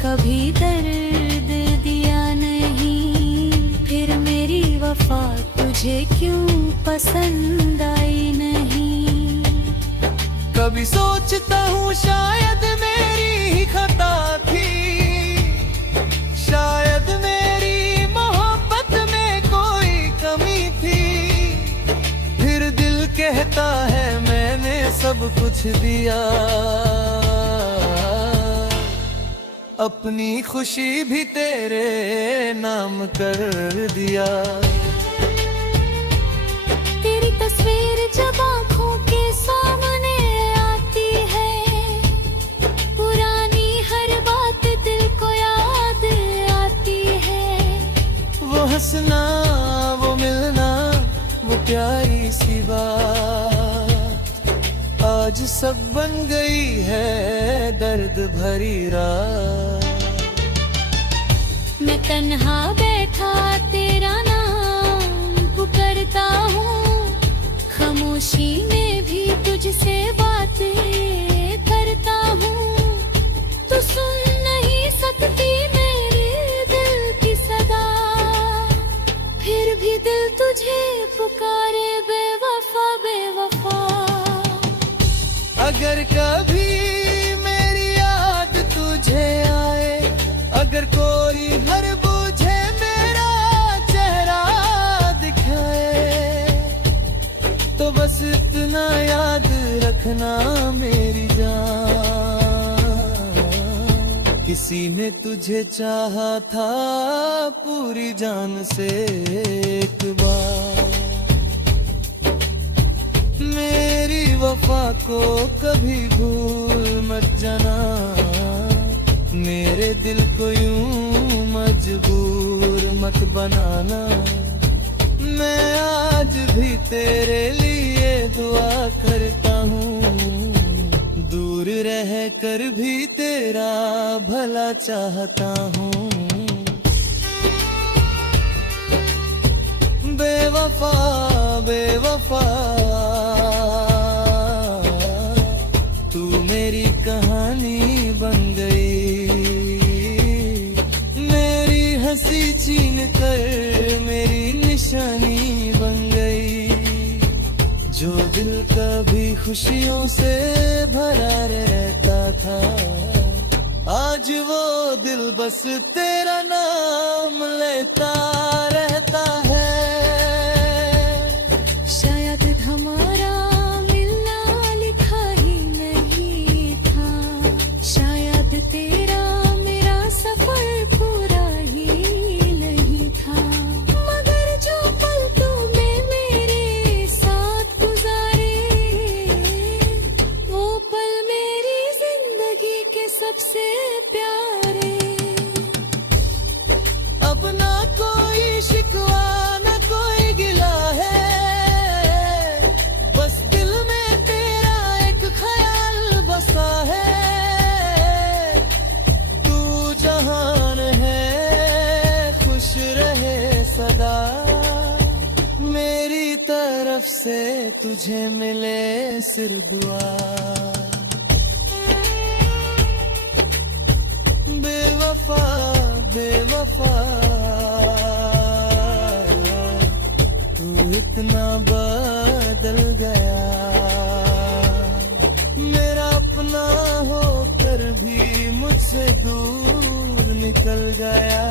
कभी दर्द दिया नहीं, फिर मेरी वफा तुझे क्यों पसंद आई नहीं। कभी सोचता हूँ शायद मेरी ही खता थी, शायद मेरी मोहब्बत में कोई कमी थी। फिर दिल कहता है मैंने सब कुछ दिया, अपनी खुशी भी तेरे नाम कर दिया। तेरी तस्वीर जब आँखों के सामने आती है, पुरानी हर बात दिल को याद आती है। वो हंसना वो मिलना वो प्यारी सी बात, आज सब बन गई है दर्द भरी रात। मैं तन्हा बैठा तेरा नाम पुकारता हूँ, खामोशी में भी तुझसे बातें करता हूँ। तू सुन नहीं सकती मेरे दिल की सदा, फिर भी दिल तुझे पुकारे बेवफा बेवफा। अगर कभी मेरी याद तुझे आए, अगर कोई घर बुझे मेरा चेहरा दिखाए, तो बस इतना याद रखना मेरी जान, किसी ने तुझे चाहा था पूरी जान से एक बार। मेरी वफा को कभी भूल मत जाना, मेरे दिल को यूं मजबूर मत बनाना। मैं आज भी तेरे लिए दुआ करता हूँ, दूर रह कर भी तेरा भला चाहता हूँ। बेवफा बेवफा तू मेरी कहानी बन गई, मेरी हंसी छीन कर मेरी निशानी बन गई। जो दिल कभी खुशियों से भरा रहता था, आज वो दिल बस तेरा नाम लेता रहता है। शायद हमारा मिलना लिखा ही नहीं था, शायद तेरा मेरा सफर पूरा ही नहीं था। मगर जो पल तूने मेरे साथ गुजारे, वो पल मेरी जिंदगी के सबसे प्यारे। अब ना कोई शिकवा ना कोई गिला है, बस दिल में तेरा एक ख्याल बसा है। तू जहान है खुश रहे सदा, मेरी तरफ से तुझे मिले सिर दुआ। बेवफा बेवफा तू इतना बदल गया, मेरा अपना होकर भी मुझसे दूर निकल गया।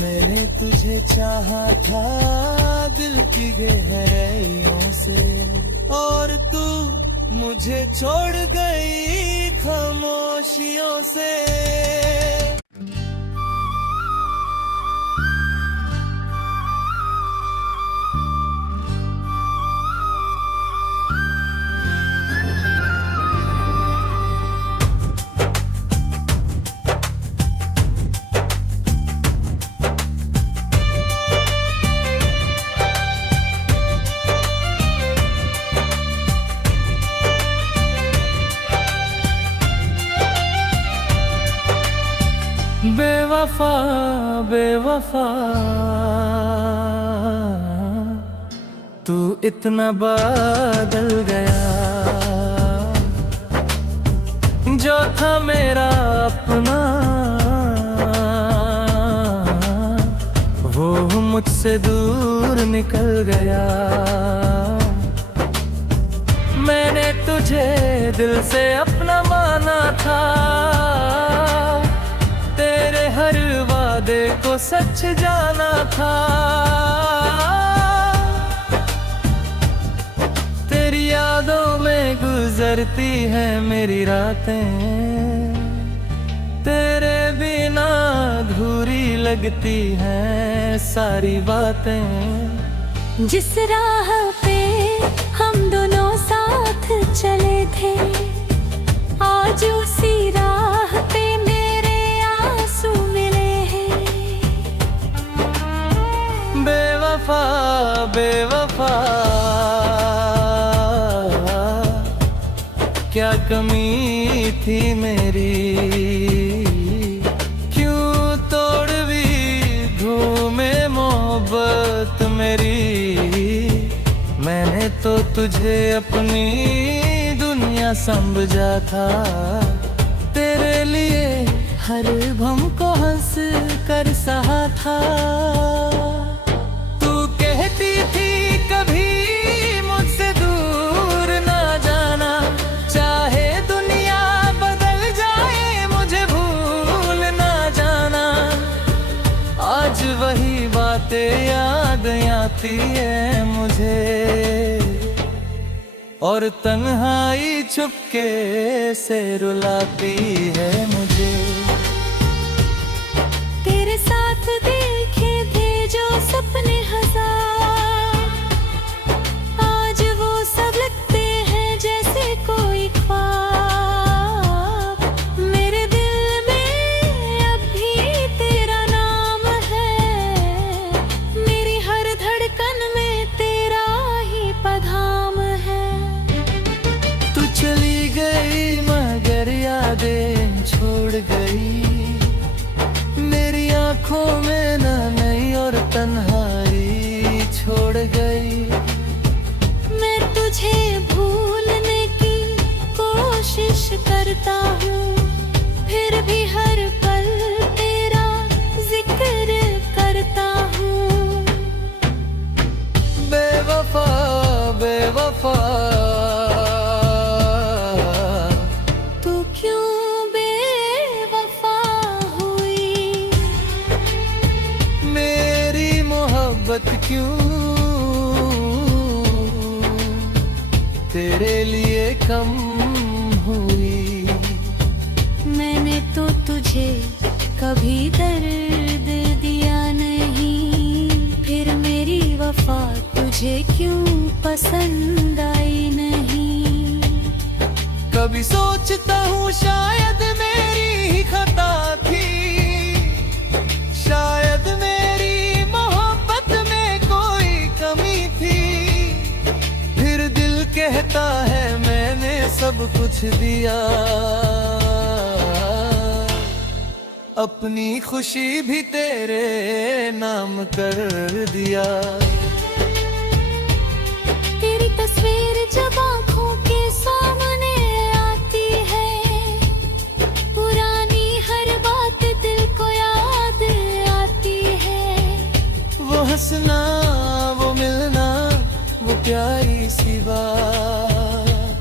मैंने तुझे चाहा था दिल की गहराइयों से, और तू मुझे छोड़ गई खामोशियों से। बेवफा बेवफा तू इतना बदल गया, जो था मेरा अपना वो मुझसे दूर निकल गया। मैंने तुझे दिल से अपना माना था, तेरे हर वादे को सच जाना था। तेरी यादों में गुजरती है मेरी रातें, तेरे बिना अधूरी लगती हैं सारी बातें। जिस राह पे हम दोनों साथ चले थे, आज उसी राह पे मेरे आंसू मिले हैं। बेवफा बेवफा क्या कमी थी मेरी, क्यों तोड़वी घूमे मोहब्बत मेरी। मैंने तो तुझे अपनी दुनिया समझा था, तेरे लिए हर भम को हंस कर सहा था। तू कहती थी कभी मुझसे दूर ना जाना, चाहे दुनिया बदल जाए मुझे भूल ना जाना। आज वही बातें याद आती है मुझे, और तन्हाई चुपके से रुलाती है मुझे। क्यों तेरे लिए कम हुई। मैंने तो तुझे कभी दर्द दिया नहीं, फिर मेरी वफा तुझे क्यों पसंद आई नहीं। कभी सोचता हूँ शायद मेरी ही खता थी, शायद मेरी मोहब्बत में कोई कमी थी। फिर दिल कहता है मैंने सब कुछ दिया, अपनी खुशी भी तेरे नाम कर दिया। तेरी तस्वीर जब आँखों के सामने आती है, पुरानी हर बात दिल को याद आती है। वो हंसना, वो मिलना, वो प्यारी सी बात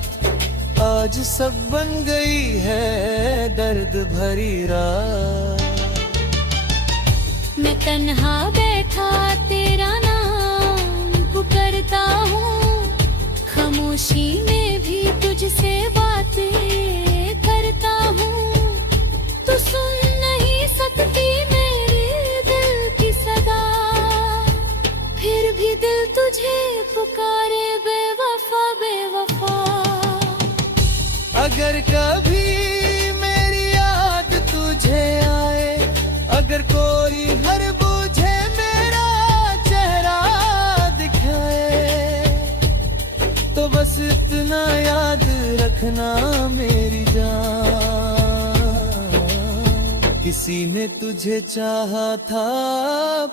आज सब बन गई है दर्द भरी रात। मैं तन्हा बैठा तेरा नाम पुकारता हूँ, खामोशी में भी तुझसे बातें करता हूँ। तू सुन नहीं सकती मेरे दिल की सदा, फिर भी दिल तुझे पुकारे बेवफा बेवफा। अगर कभी मेरी याद तुझे आए, अगर कोई हर बूझे मेरा चेहरा दिखाए, तो बस इतना याद रखना मेरी जान, किसी ने तुझे चाहा था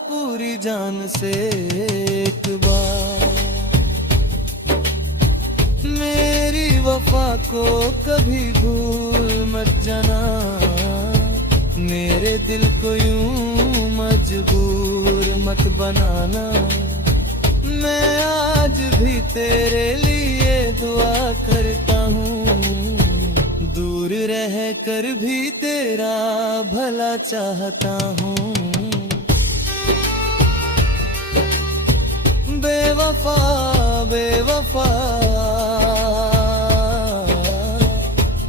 पूरी जान से एक बार। मेरी वफा को कभी भूल मत जाना, मेरे दिल को यूं मजबूर मत बनाना। मैं आज भी तेरे लिए दुआ करता हूँ, दूर रह कर भी तेरा भला चाहता हूँ। बेवफा बेवफा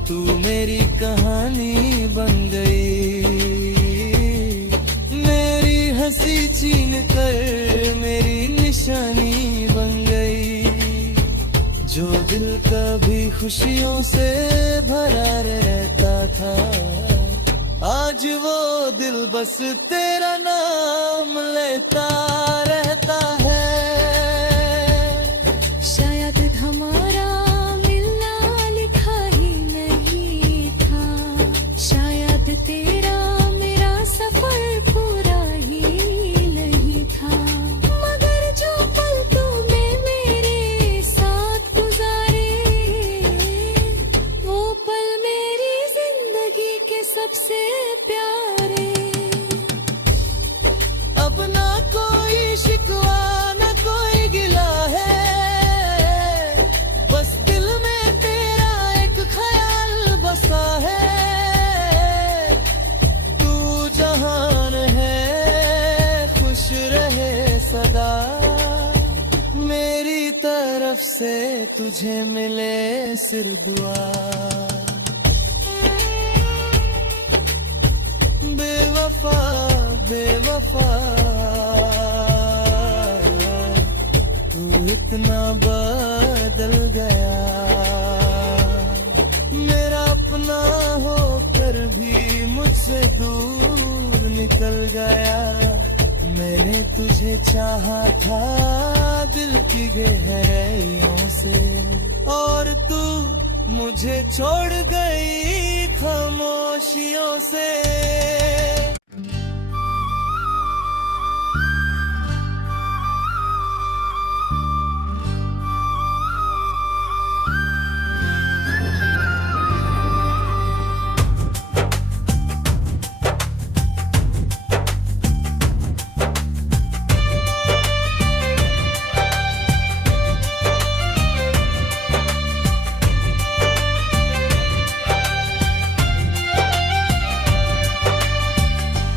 तू मेरी कहानी बन गई, मेरी हंसी छीन कर मेरी निशानी बन गई। जो दिल कभी खुशियों से भरा रहता था, आज वो दिल बस तेरा नाम लेता रहता है। शायद हमारा मिलना लिखा ही नहीं था, शायद तेरा मेरा सफर पूरा ही नहीं था। मगर जो पल तूने मेरे साथ गुजारे, वो पल मेरी जिंदगी के सबसे प्यारे। अब ना कोई शिकवा ना कोई गिला है, बस दिल में तेरा एक ख्याल बसा है। तू जहान है खुश रहे सदा, मेरी तरफ से तुझे मिले सिर दुआ। बेवफा बेवफा तू इतना बदल गया, मेरा अपना होकर भी मुझसे दूर निकल गया। मैंने तुझे चाहा था दिल की गहराइयों से, और तू मुझे छोड़ गई खामोशियों से।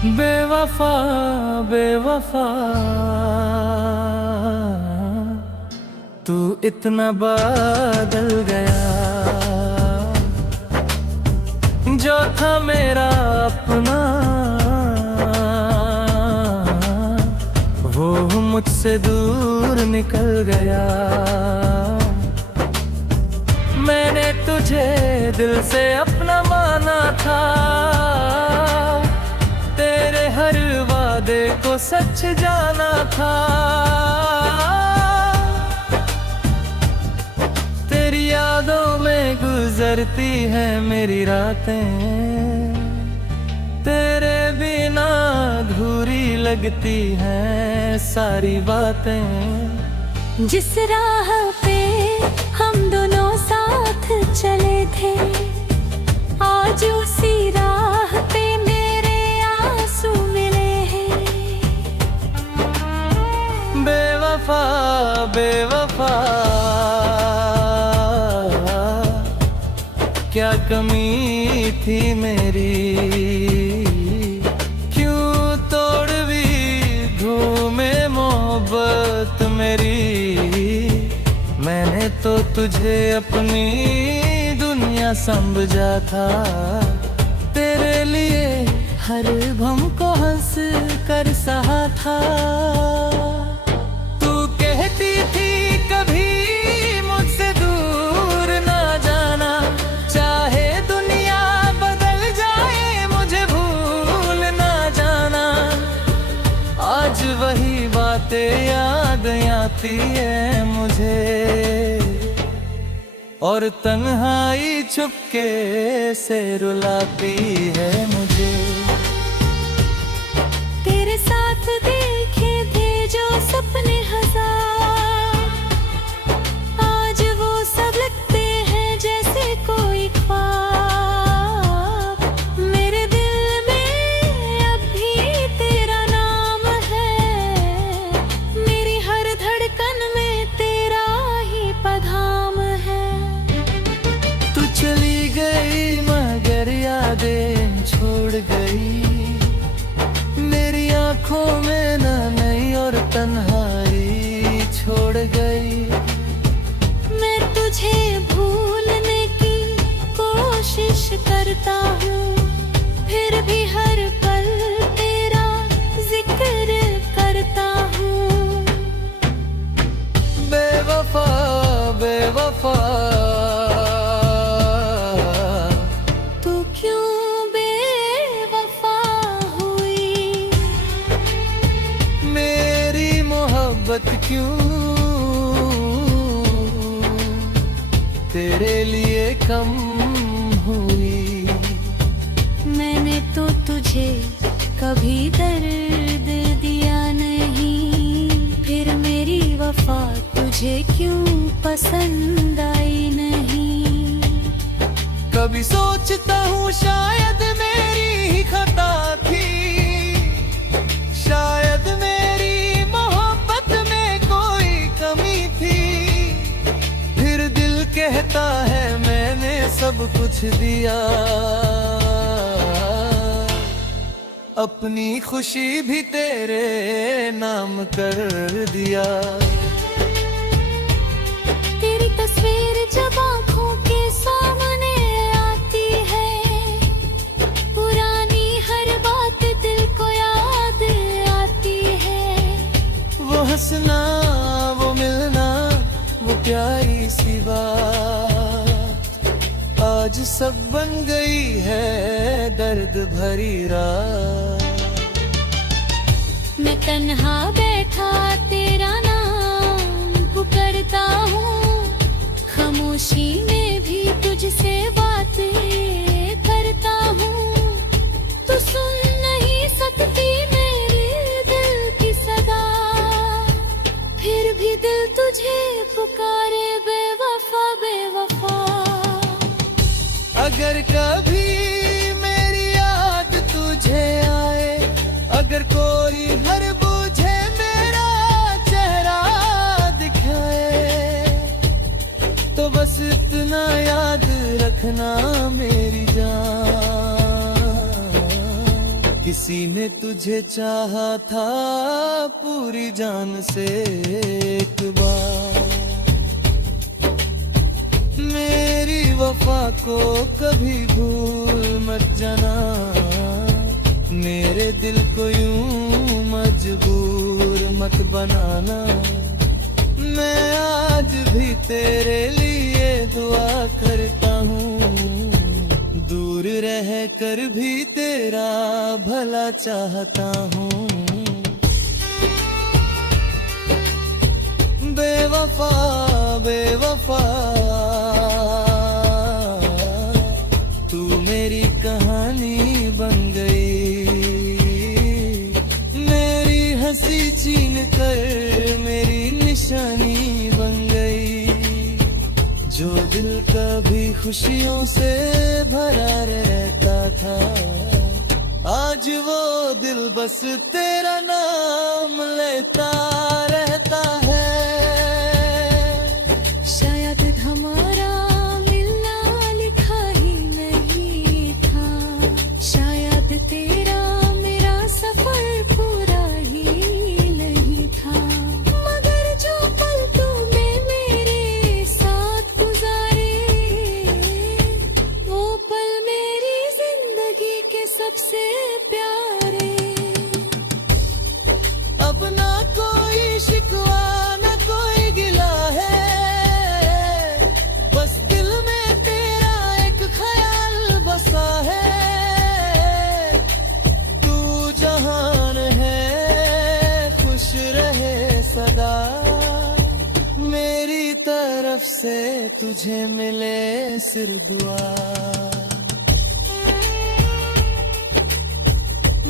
बेवफा बेवफा तू इतना बदल गया, जो था मेरा अपना वो मुझसे दूर निकल गया। मैंने तुझे दिल से अपना माना था, तेरे हर वादे को सच जाना था। तेरी यादों में गुजरती है मेरी रातें, तेरे बिना अधूरी लगती हैं सारी बातें। जिस राह पे हम दोनों साथ चले थे, आज उसी राह पे मेरे आंसू मिले हैं। बेवफा बेवफा क्या कमी थी मेरी, क्यों तोड़वी घूमे मोहब्बत मेरी। मैंने तो तुझे अपनी दुनिया समझा था, तेरे लिए हर भम को हंस कर सहा था। तू कहती थी कभी मुझसे दूर ना जाना, चाहे दुनिया बदल जाए मुझे भूल ना जाना। आज वही बातें याद आती है मुझे, और तन्हाई चुपके से रुलाती है मुझे। तेरे साथ देखे थे जो सपने हजार, आज वो सब लगते हैं जैसे कोई ख्वाब। मेरे दिल में अब भी तेरा नाम है, मेरी हर धड़कन में तेरा ही पधाम है। तू चली गई मगर यादें छोड़ गई, मेरी आंखों में न नई और तन्हाई छोड़ गई। मैं तुझे भूलने की कोशिश करता हूँ, फिर भी हर पल तेरा जिक्र करता हूँ। बेवफा बेवफा तू क्यों बेवफा हुई, मेरी मोहब्बत क्यों तेरे लिए कम हुई। मैंने तो तुझे कभी दर्द दिया नहीं, फिर मेरी वफा तुझे क्यों पसंद आई नहीं। कभी सोचता हूँ शायद मेरी ही खता थी, शायद मेरी मोहब्बत में कोई कमी थी। फिर दिल कहता है मैंने सब कुछ दिया, अपनी खुशी भी तेरे नाम कर दिया। तेरी तस्वीर जब आँखों के सामने आती है, पुरानी हर बात दिल को याद आती है। वो हंसना वो मिलना वो प्यारी सी बात, आज सब बन गई है दर्द भरी रात। मैं तन्हा बैठा तेरा नाम पुकारता हूँ, खामोशी में भी तुझसे बातें करता हूँ। तू सुन नहीं सकती मेरे दिल की सदा, फिर भी दिल तुझे पुकारे बेवफा बेवफा। अगर कभी मेरी याद तुझे आए, अगर कोई हर बूझे मेरा चेहरा दिखाए, तो बस इतना याद रखना मेरी जान, किसी ने तुझे चाहा था पूरी जान से एक बार, मेरी वफा को कभी भूल मत जाना, मेरे दिल को यूं मजबूर मत बनाना। मैं आज भी तेरे लिए दुआ करता हूँ, दूर रह कर भी तेरा भला चाहता हूँ। बेवफा बेवफा तू मेरी कहानी बन गई, मेरी हंसी छीन कर मेरी निशानी बन गई। जो दिल कभी खुशियों से भरा रहता था, आज वो दिल बस तेरा नाम लेता रहता है। शायद हमारा मिलना लिखा ही नहीं था, शायद तेरा मेरा सफर पूरा ही नहीं था, मगर जो पल तूने मेरे साथ गुजारे, वो पल मेरी जिंदगी के सबसे प्यारे। अब ना कोई शिकवा ना कोई गिला है, बस दिल में तेरा एक ख्याल बसा है। तू जहान है खुश रहे सदा, मेरी तरफ से तुझे मिले सिर दुआ।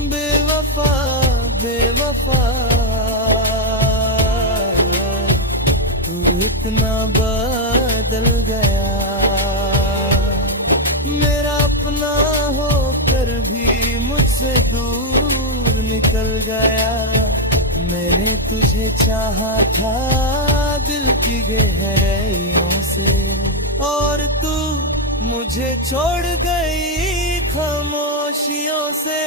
बेवफा बेवफा तू इतना बदल गया, मेरा अपना होकर भी मुझसे दूर निकल गया। मैंने तुझे चाहा था दिल की गहराइयों से, और तू मुझे छोड़ गई खामोशियों से।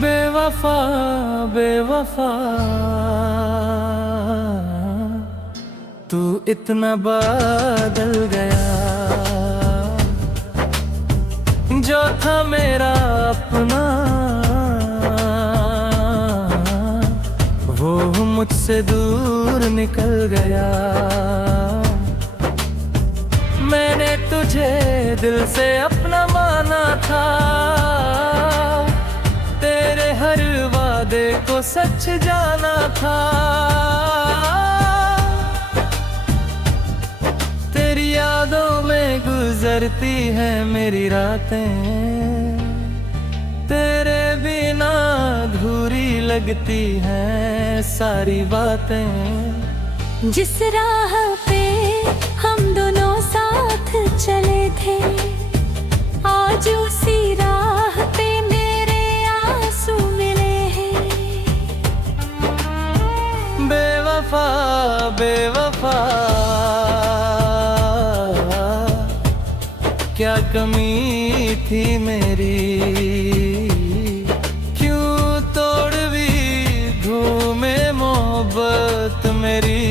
बेवफा बेवफा तू इतना बदल गया, जो था मेरा अपना वो मुझसे दूर निकल गया। मैंने तुझे दिल से अपना माना था, तेरे हर वादे को सच जाना था। तेरी यादों में गुजरती है मेरी रातें, तेरे बिना अधूरी लगती हैं सारी बातें। जिस राह पे हम दोनों साथ चले थे, आज उसी राह पे मेरे आंसू मिले हैं। बेवफा बेवफा क्या कमी थी मेरी, क्यों तोड़वी घूमे मोहब्बत मेरी।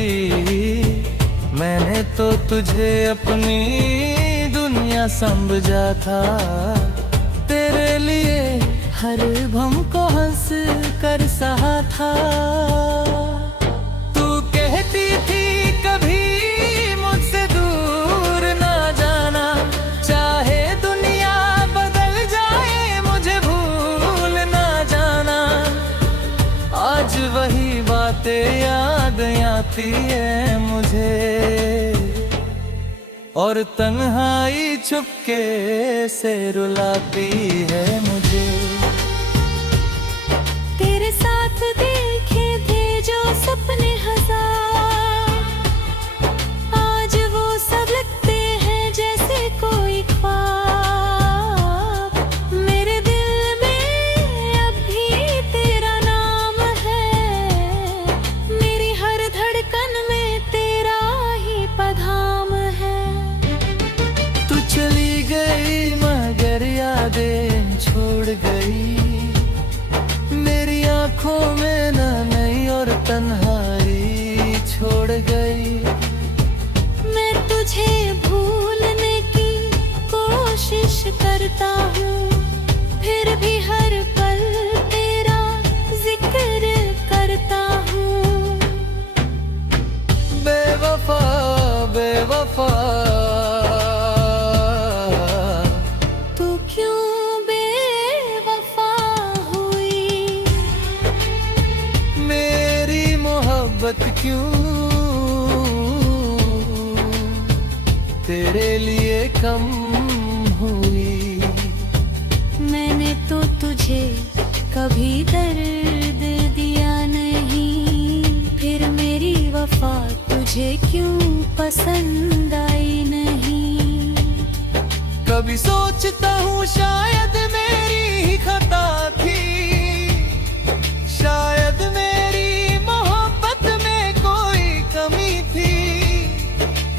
मैंने तो तुझे अपनी दुनिया समझा था, तेरे लिए हर भम को हंस कर सहा था। तू कहती थी कभी मुझसे दूर ना जाना, चाहे दुनिया बदल जाए मुझे भूल ना जाना। आज वही बातें याद आती है मुझे, और तन्हाई चुपके से रुलाती है मुझे। क्यों तेरे लिए कम हुई। मैंने तो तुझे कभी दर्द दिया नहीं, फिर मेरी वफा तुझे क्यों पसंद आई नहीं। कभी सोचता हूँ शायद मेरी ही खता थी, शायद मेरी मोहब्बत में कोई कमी थी।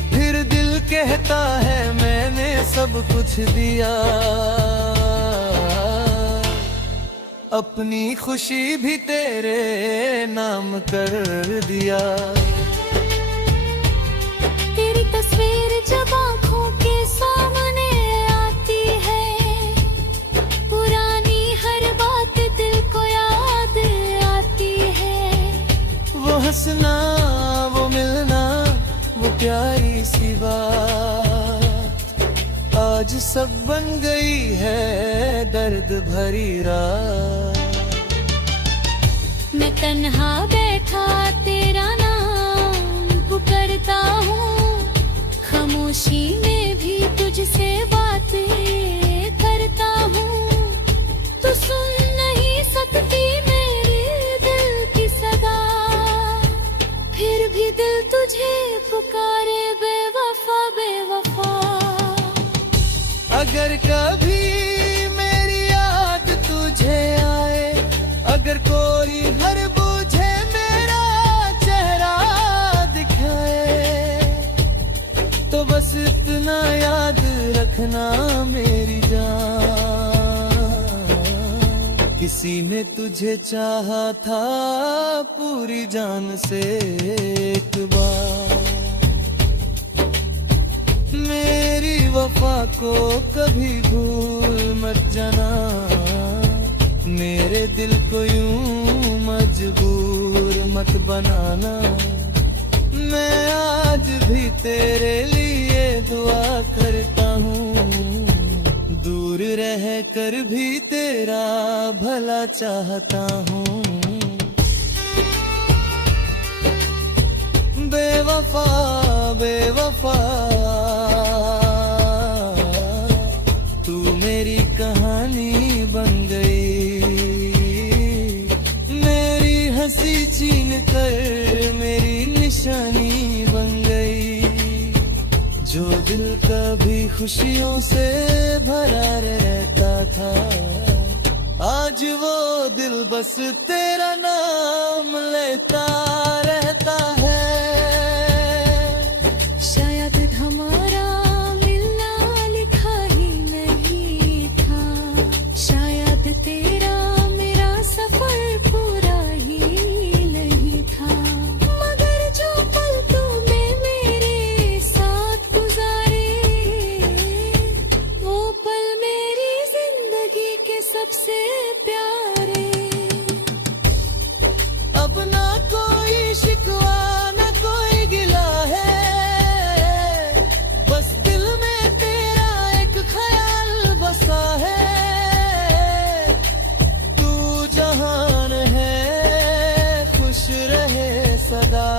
फिर दिल कहता है मैंने सब कुछ दिया, अपनी खुशी भी तेरे नाम कर दिया। तेरी तस्वीर जब आँखों के सामने आती है, पुरानी हर बात दिल को याद आती है। वो हंसना, वो मिलना, वो प्यारी सी बात आज सब बन गई है दर्द भरी रात। मैं तन्हा बैठा तेरा नाम पुकारता हूँ, खामोशी में भी तुझसे बातें करता हूँ। तू सुन नहीं सकती मेरे दिल की सदा, फिर भी दिल तुझे पुकारे बेवफा बेवफा। अगर कभी मेरी याद तुझे आए, अगर कोई हर बूझे मेरा चेहरा दिखाए, तो बस इतना याद रखना मेरी जान, किसी ने तुझे चाहा था पूरी जान से एक बार। मेरी वफा को कभी भूल मत जाना, मेरे दिल को यूं मजबूर मत बनाना। मैं आज भी तेरे लिए दुआ करता हूँ, दूर रह कर भी तेरा भला चाहता हूँ। बेवफा बेवफा तू मेरी कहानी बन गई, मेरी हंसी छीन कर मेरी निशानी बन गई। जो दिल कभी खुशियों से भरा रहता था, आज वो दिल बस तेरा नाम लेता रहता है। शायद हमारा मिलना लिखा ही नहीं था, शायद तेरा मेरा सफर पूरा ही नहीं था। मगर जो पल तूने मेरे साथ गुजारे, वो पल मेरी जिंदगी के सबसे प्यारे। अब ना कोई शिकवा ना कोई गिला है, बस दिल में तेरा एक ख्याल बसा है। तू जहान है खुश रहे सदा,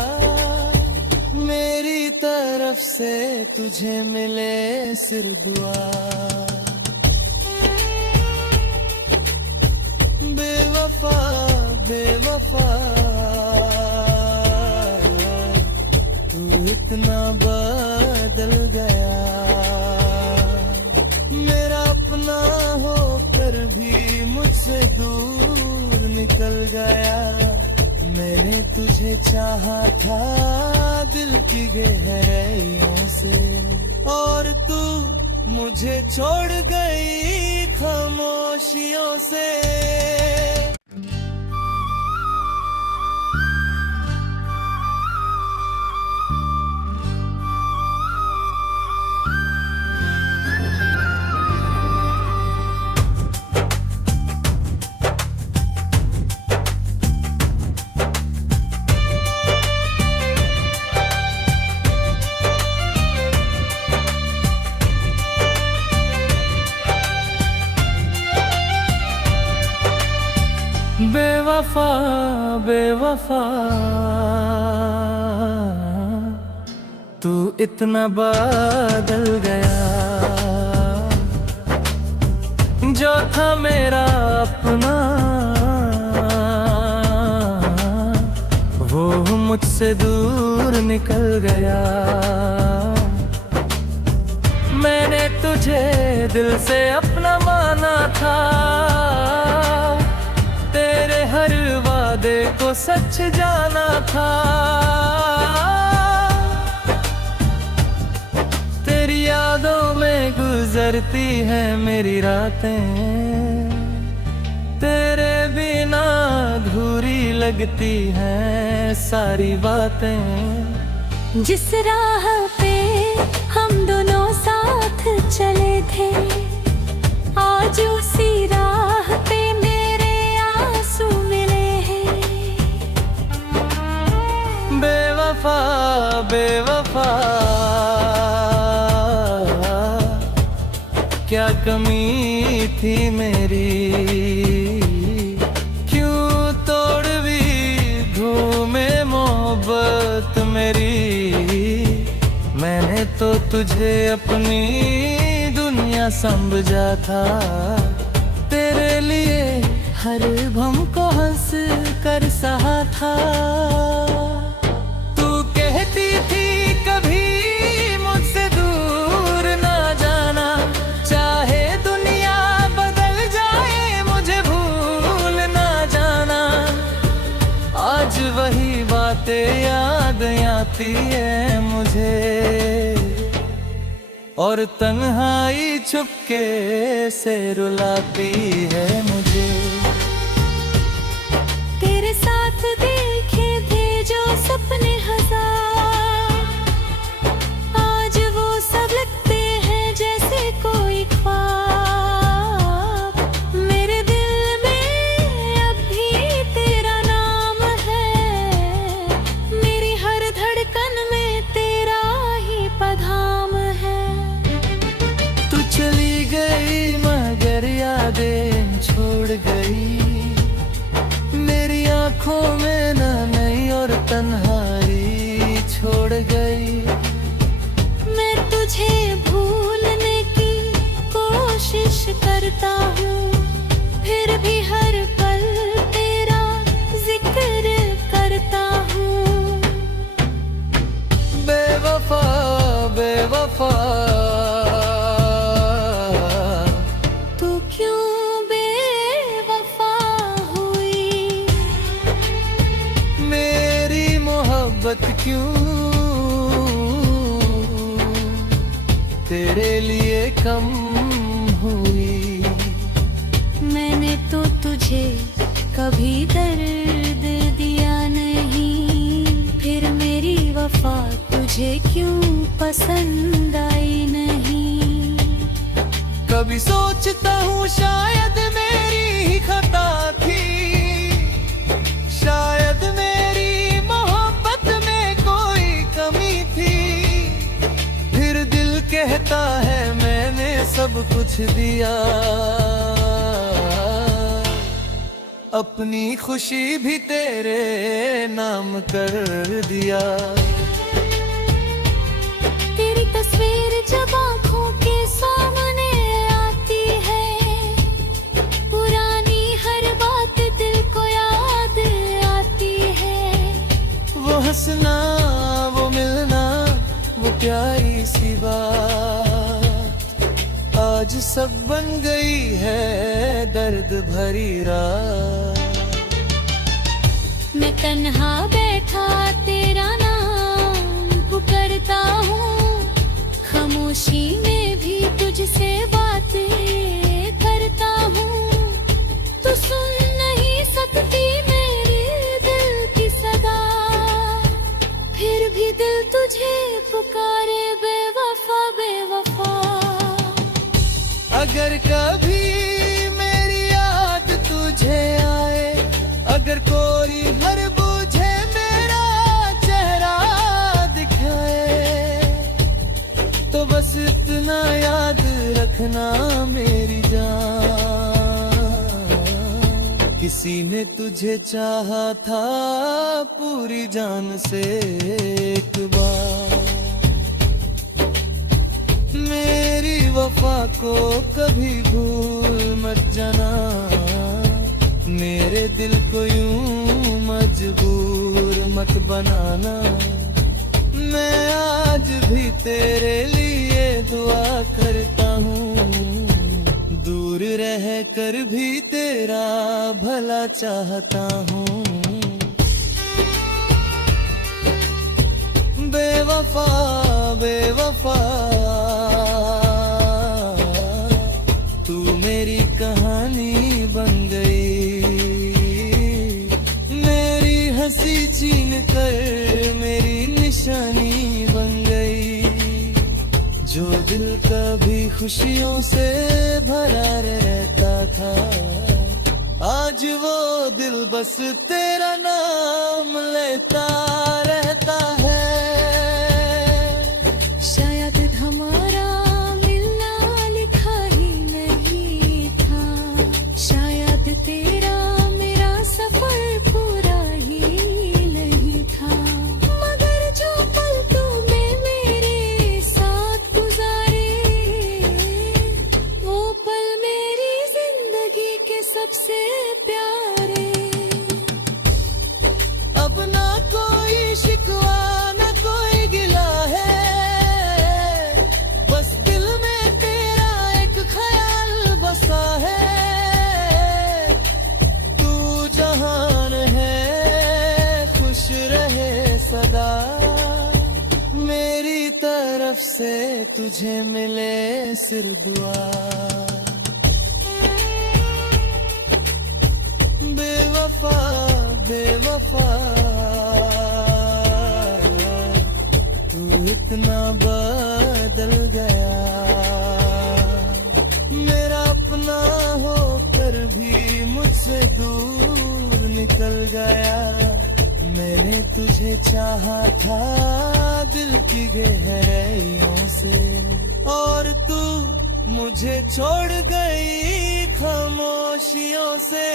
मेरी तरफ से तुझे मिले सिर दुआ। बेवफा बेवफा तू इतना बदल गया, मेरा अपना होकर भी मुझसे दूर निकल गया। मैंने तुझे चाहा था दिल की गहराइयों से, और तू मुझे छोड़ गई खामोशियों से। बेवफा बेवफा तू इतना बदल गया, जो था मेरा अपना वो मुझसे दूर निकल गया। मैंने तुझे दिल से अपना माना था, तेरे हर वादे को सच जाना था। तेरी यादों में गुजरती है मेरी रातें, तेरे बिना अधूरी लगती हैं सारी बातें। जिस राह पे हम दोनों साथ चले थे, आज उसी राह पे मेरे आंसू मिले हैं। बेवफा बेवफा क्या कमी थी मेरी, क्यों तोड़वी घूमे मोहब्बत मेरी। मैंने तो तुझे अपनी दुनिया समझा था, तेरे लिए हर भम को हंस कर सहा था। तू कहती थी कभी मुझसे दूर ना जाना, चाहे दुनिया बदल जाए मुझे भूल ना जाना। आज वही बातें याद आती है मुझे, और तन्हाई चुपके से रुलाती है मुझे। तेरे साथ देखे थे जो सपने हजार, आज वो सब लगते हैं जैसे कोई ख्वाब। मेरे दिल में अब भी तेरा नाम है, मेरी हर धड़कन में तेरा ही पधाम है। तू चली गई मगर यादें छोड़ गई, मेरी आंखों में न नई और तन्हाई छोड़ गई। मैं तुझे भूलने की कोशिश करता हूँ, फिर भी हर पल तेरा जिक्र करता हूँ। बेवफा बेवफा तू क्यों बेवफा हुई, मेरी मोहब्बत क्यों तेरे लिए कम हुई। मैंने तो तुझे कभी दर्द दिया नहीं, फिर मेरी वफा तुझे क्यों पसंद आई नहीं। कभी सोचता हूँ शायद मेरी ही खता थी, शायद मेरी मोहब्बत में कोई कमी थी। फिर दिल कहता है मैंने सब कुछ दिया, अपनी खुशी भी तेरे नाम कर दिया। तेरी तस्वीर जब आँखों के सामने आती है, पुरानी हर बात दिल को याद आती है। वो हंसना वो मिलना वो प्यारी सी बात, आज सब बन गई है दर्द भरी रात। मैं तन्हा बैठा तेरा नाम पुकारता हूँ, खामोशी में भी तुझसे बातें करता हूँ। तू सुन नहीं सकती मेरे दिल की सदा, फिर भी दिल तुझे पुकारे बेवफा बेवफा। अगर कभी मेरी याद तुझे आए, अगर कोई हर बूझे मेरा चेहरा दिखाए, तो बस इतना याद रखना मेरी जान, किसी ने तुझे चाहा था पूरी जान से एक बार। मेरी वफा को कभी भूल मत जाना, मेरे दिल को यूं मजबूर मत बनाना। मैं आज भी तेरे लिए दुआ करता हूँ, दूर रह कर भी तेरा भला चाहता हूँ। बेवफा बेवफा तू मेरी कहानी बन गई, मेरी हंसी छीन कर मेरी निशानी बन गई। जो दिल कभी खुशियों से भरा रहता था, आज वो दिल बस तेरा नाम लेता रहता है। शायद हमारा मिलना लिखा ही नहीं था, शायद तेरा मेरा सफर पूरा ही नहीं था। मगर जो पल तूने मेरे साथ गुजारे, वो पल मेरी जिंदगी के सबसे प्यारे। अब ना कोई शिकवा ना कोई गिला है, बस दिल में तेरा एक ख्याल बसा है। तू जहान है खुश रहे सदा, मेरी तरफ से तुझे मिले सिर दुआ। बेवफा बेवफा तू इतना बदल गया, मेरा अपना होकर भी मुझसे दूर निकल गया। मैंने तुझे चाहा था दिल की गहराइयों से, और तू मुझे छोड़ गई खामोशियों से।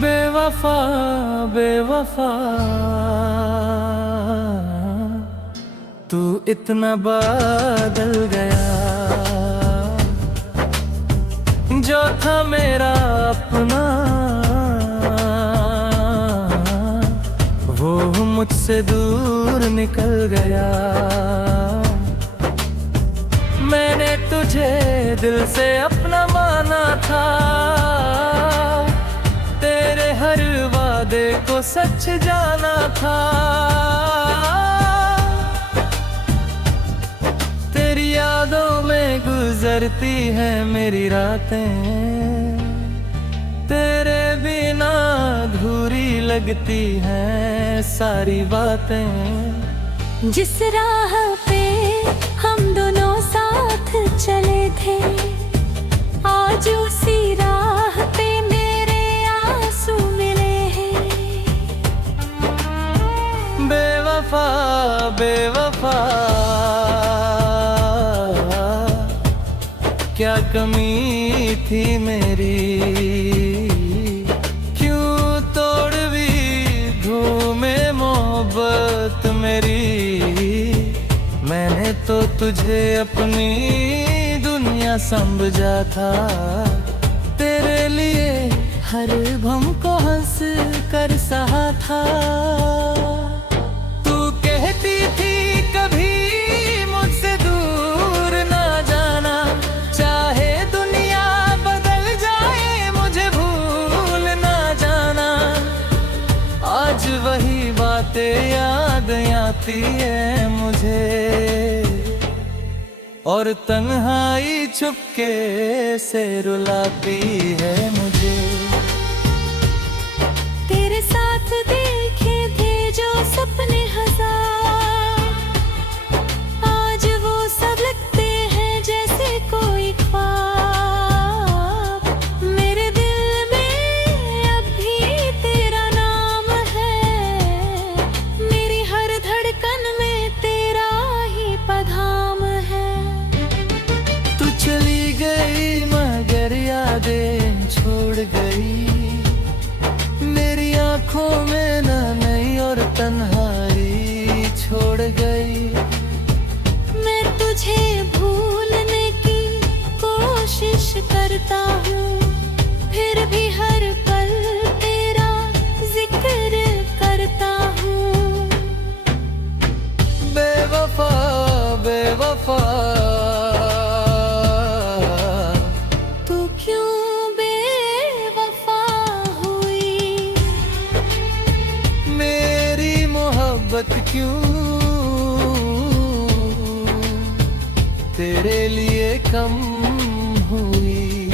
बेवफा बेवफा तू इतना बदल गया, जो था मेरा अपना वो मुझसे दूर निकल गया। मैंने तुझे दिल से अपना माना था, तेरे हर वादे को सच जाना था। तेरी यादों में गुजरती है मेरी रातें, तेरे बिना अधूरी लगती हैं सारी बातें। जिस राह पे हम दोनों साथ चले थे, आज उसी राह पे मेरे आंसू मिले हैं। बेवफा बेवफा क्या कमी थी मेरी, क्यों तोड़वी घूमे मोहब्बत मेरी। मैंने तो तुझे अपनी दुनिया समझा था, तेरे लिए हर भम को हंस कर सहा था। तू कहती थी कभी मुझसे दूर ना जाना, चाहे दुनिया बदल जाए मुझे भूल ना जाना। आज वही बातें याद आती है मुझे, और तन्हाई चुपके से रुलाती है मुझे। क्यों तेरे लिए कम हुई।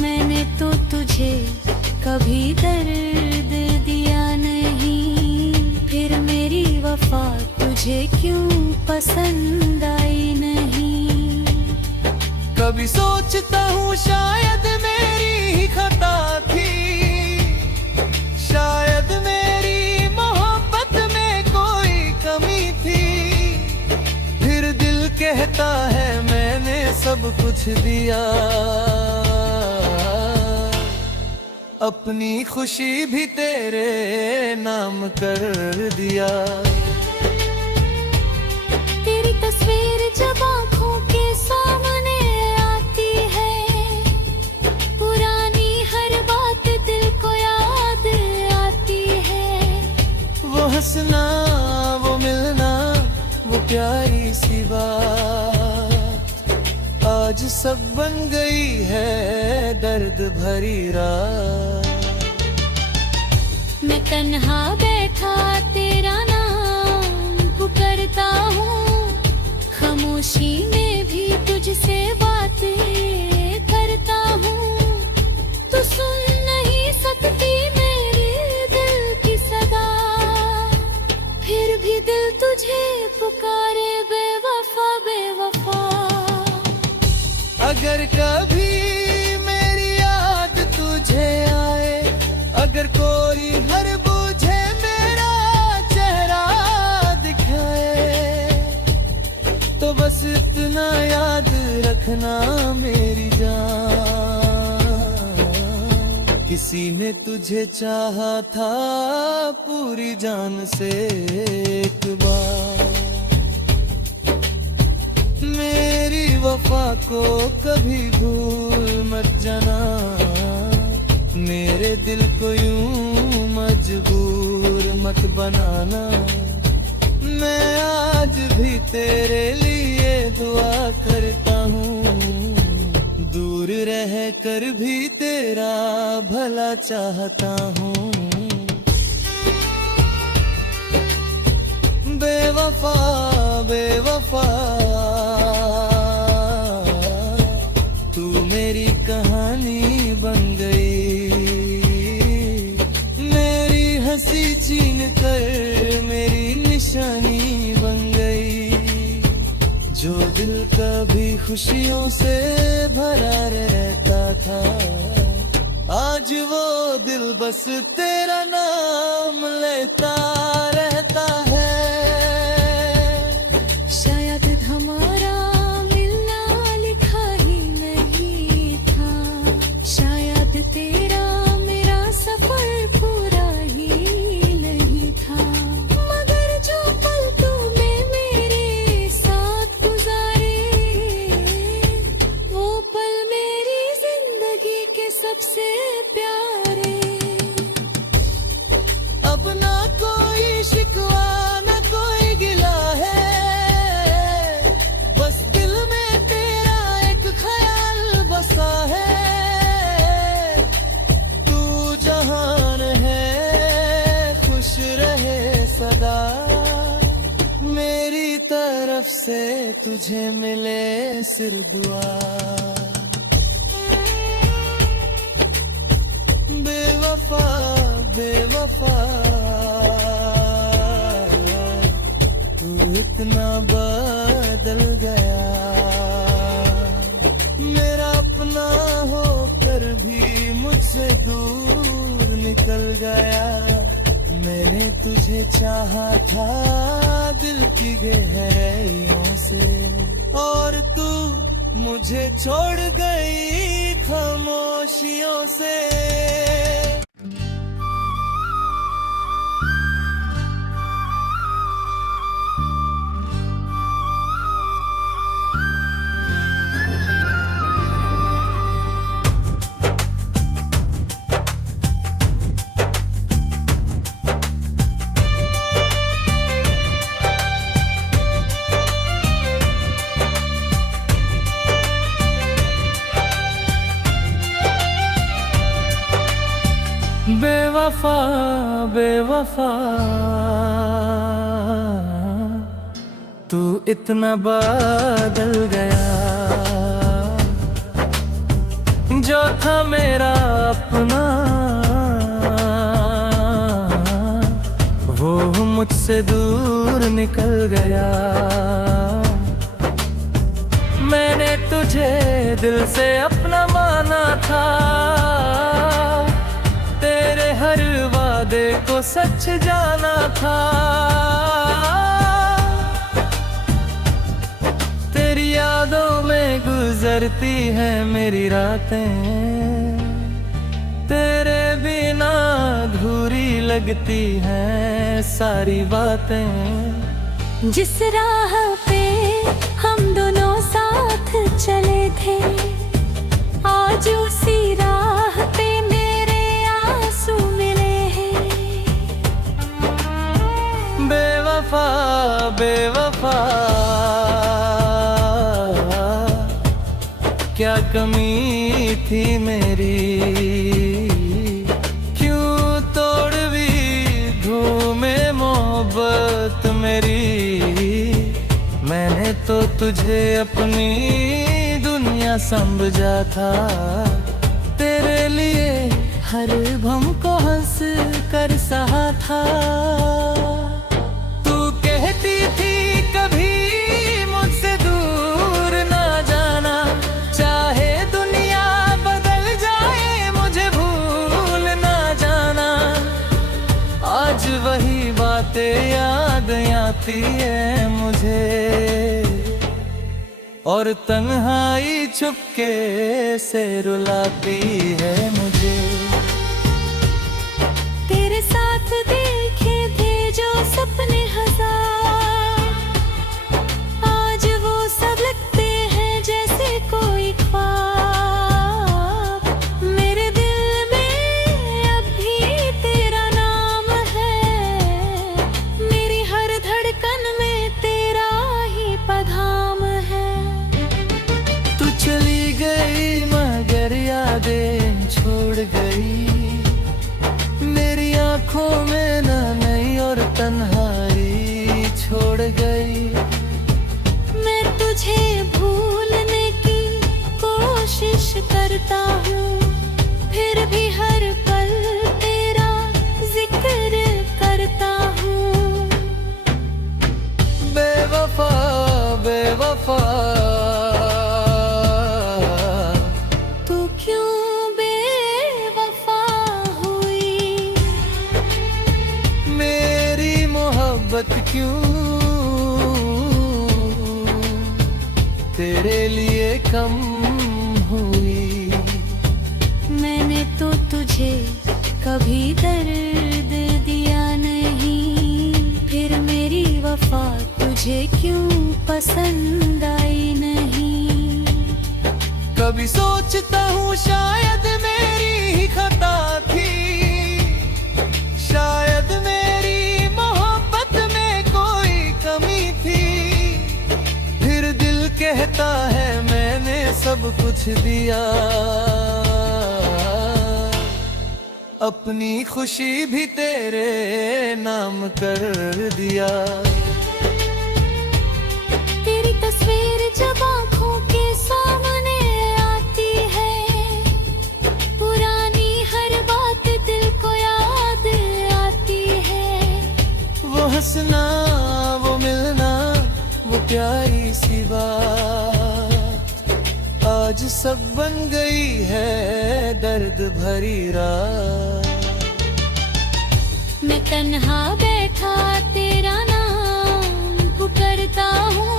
मैंने तो तुझे कभी दर्द दिया नहीं, फिर मेरी वफा तुझे क्यों पसंद आई नहीं। कभी सोचता हूँ शायद मेरी ही खता थी, शायद मेरी मोहब्बत में कोई कमी थी। फिर दिल कहता है मैंने सब कुछ दिया, अपनी खुशी भी तेरे नाम कर दिया। तेरी तस्वीर जब आँखों के सामने आती है, पुरानी हर बात दिल को याद आती है। वो हंसना, वो मिलना, वो प्यारी सी बात आज सब बन गई है दर्द भरी रात। मैं तन्हा बैठा तेरा नाम पुकारता हूँ, खामोशी में भी तुझसे बातें करता हूँ। तू सुन नहीं सकती मेरे दिल की सदा, फिर भी दिल तुझे पुकारे बेवफा बेवफा। अगर कभी मेरी याद तुझे आए, अगर कोई हर बूझे मेरा चेहरा दिखाए, तो बस इतना याद रखना मेरी जान, किसी ने तुझे चाहा था पूरी जान से एक बार। मेरी वफा को कभी भूल मत जाना, मेरे दिल को यूं मजबूर मत बनाना। मैं आज भी तेरे लिए दुआ करता हूँ, दूर रह कर भी तेरा भला चाहता हूँ। बेवफा बेवफा तू मेरी कहानी बन गई, मेरी हंसी छीन कर मेरी निशानी बन गई। जो दिल कभी खुशियों से भरा रहता था, आज वो दिल बस तेरा नाम लेता रहता है। शायद हमारा मिलना लिखा ही नहीं था, शायद तेरा मेरा सफर पूरा ही नहीं था। मगर जो पल तूने मेरे साथ गुजारे, वो पल मेरी जिंदगी के सबसे प्यारे। अब ना कोई शिकवा ना कोई गिला है, बस दिल में तेरा एक ख्याल बसा है। तू जहान है खुश रहे सदा, मेरी तरफ से तुझे मिले सिर दुआ। बेवफा बेवफा तू इतना बदल गया, मेरा अपना होकर भी मुझसे दूर निकल गया। मैंने तुझे चाहा था दिल की गहराइयों से, और तू मुझे छोड़ गई खामोशियों से। बेवफा बेवफा तू इतना बदल गया, जो था मेरा अपना वो मुझसे दूर निकल गया। मैंने तुझे दिल से अपना माना था, तेरे हर वादे को सच जाना था। तेरी यादों में गुजरती है मेरी रातें, तेरे बिना अधूरी लगती हैं सारी बातें। जिस राह पे हम दोनों साथ चले थे, आज उसी राह पे मेरे आंसू मिले हैं। बेवफा बेवफा क्या कमी थी मेरी, क्यों तोड़वी घूमे मोहब्बत मेरी। मैंने तो तुझे अपनी दुनिया समझा था, तेरे लिए हर भम को हंस कर सहा था। तू कहती थी कभी मुझसे दूर ना जाना, चाहे दुनिया बदल जाए मुझे भूल ना जाना। आज वही बातें याद आती है मुझे, और तन्हाई चुपके से रुलाती है मुझे। तेरे साथ देखे थे जो सपने हजार, आज वो सब लगते हैं जैसे कोई ख्वाब। मेरे दिल में अब भी तेरा नाम है, मेरी हर धड़कन में तेरा ही पधाम है। तू चली गई मगर यादें छोड़ गई, मेरी आंखों में न नई और तन्हाई छोड़ गई। मैं तुझे भूलने की कोशिश करता हूँ, फिर भी हर पल तेरा जिक्र करता हूँ। बेवफा बेवफा तू क्यों बेवफा हुई, मेरी मोहब्बत क्यों तेरे लिए कम हुई। मैंने तो तुझे कभी दर्द दिया नहीं, फिर मेरी वफा तुझे क्यों पसंद आई नहीं। कभी सोचता हूँ शायद मेरी ही खता थी, शायद मेरी मोहब्बत में कोई कमी थी। फिर दिल कहता है मैंने सब कुछ दिया, अपनी खुशी भी तेरे नाम कर दिया। तेरी तस्वीर जब आँखों के सामने आती है, पुरानी हर बात दिल को याद आती है। वो हंसना वो मिलना वो प्यारी सी बात, आज सब बन गई है दर्द भरी रात। मैं तन्हा बैठा तेरा नाम पुकारता हूँ,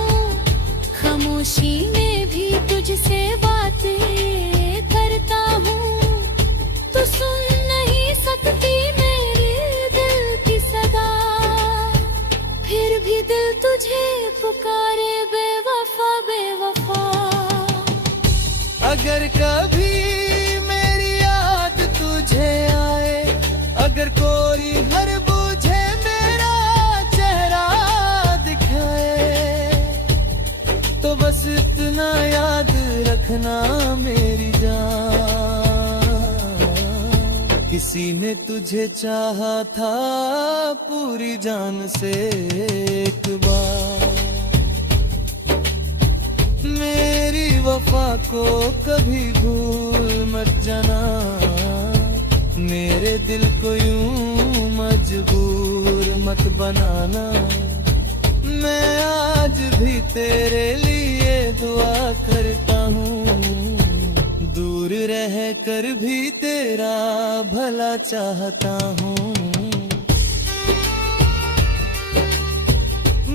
खामोशी में भी तुझसे बातें करता हूँ। तू सुन नहीं सकती मेरे दिल की सदा, फिर भी दिल तुझे पुकारे बेवफा बेवफा। अगर कभी मेरी याद तुझे आए, अगर कोई हर बूझे मेरा चेहरा दिखाए, तो बस इतना याद रखना मेरी जान, किसी ने तुझे चाहा था पूरी जान से एक बार, मेरी वफा को कभी भूल मत जाना, मेरे दिल को यूं मजबूर मत बनाना। मैं आज भी तेरे लिए दुआ करता हूँ, दूर रह कर भी तेरा भला चाहता हूँ।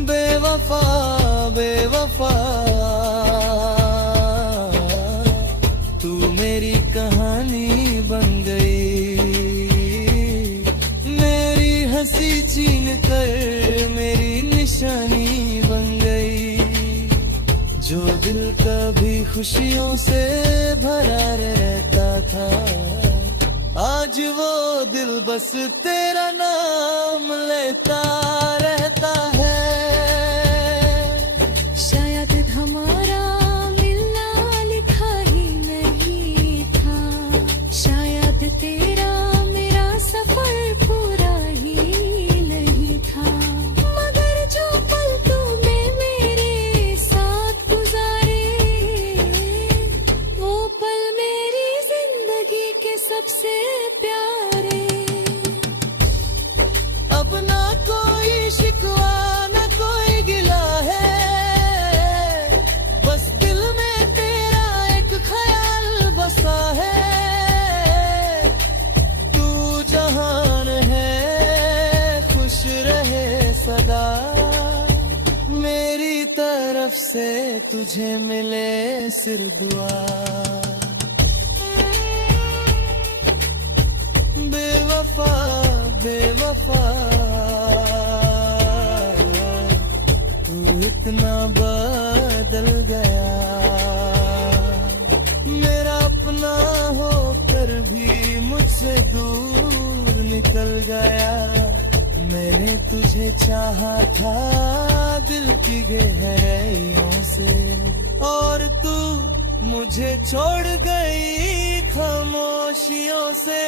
बेवफा बेवफा तू मेरी कहानी बन गई, मेरी हंसी छीन कर मेरी निशानी बन गई। जो दिल कभी खुशियों से भरा रहता था, आज वो दिल बस तेरा नाम लेता रहता है। शायद हमारा मिलना लिखा ही नहीं था, शायद तेरा मेरा सफर पूरा ही नहीं था, मगर जो पल तूने मेरे साथ गुजारे, वो पल मेरी जिंदगी के सबसे प्यारे। अब ना कोई शिकवा ना कोई गिला है, बस दिल में तेरा एक ख्याल बसा है। तू जहान है खुश रहे सदा, मेरी तरफ से तुझे मिले सिर दुआ। बेवफा बेवफा तू इतना बदल गया, मेरा अपना होकर भी मुझसे दूर निकल गया। मैंने तुझे चाहा था दिल की गहराइयों से, और तू मुझे छोड़ गई खामोशियों से।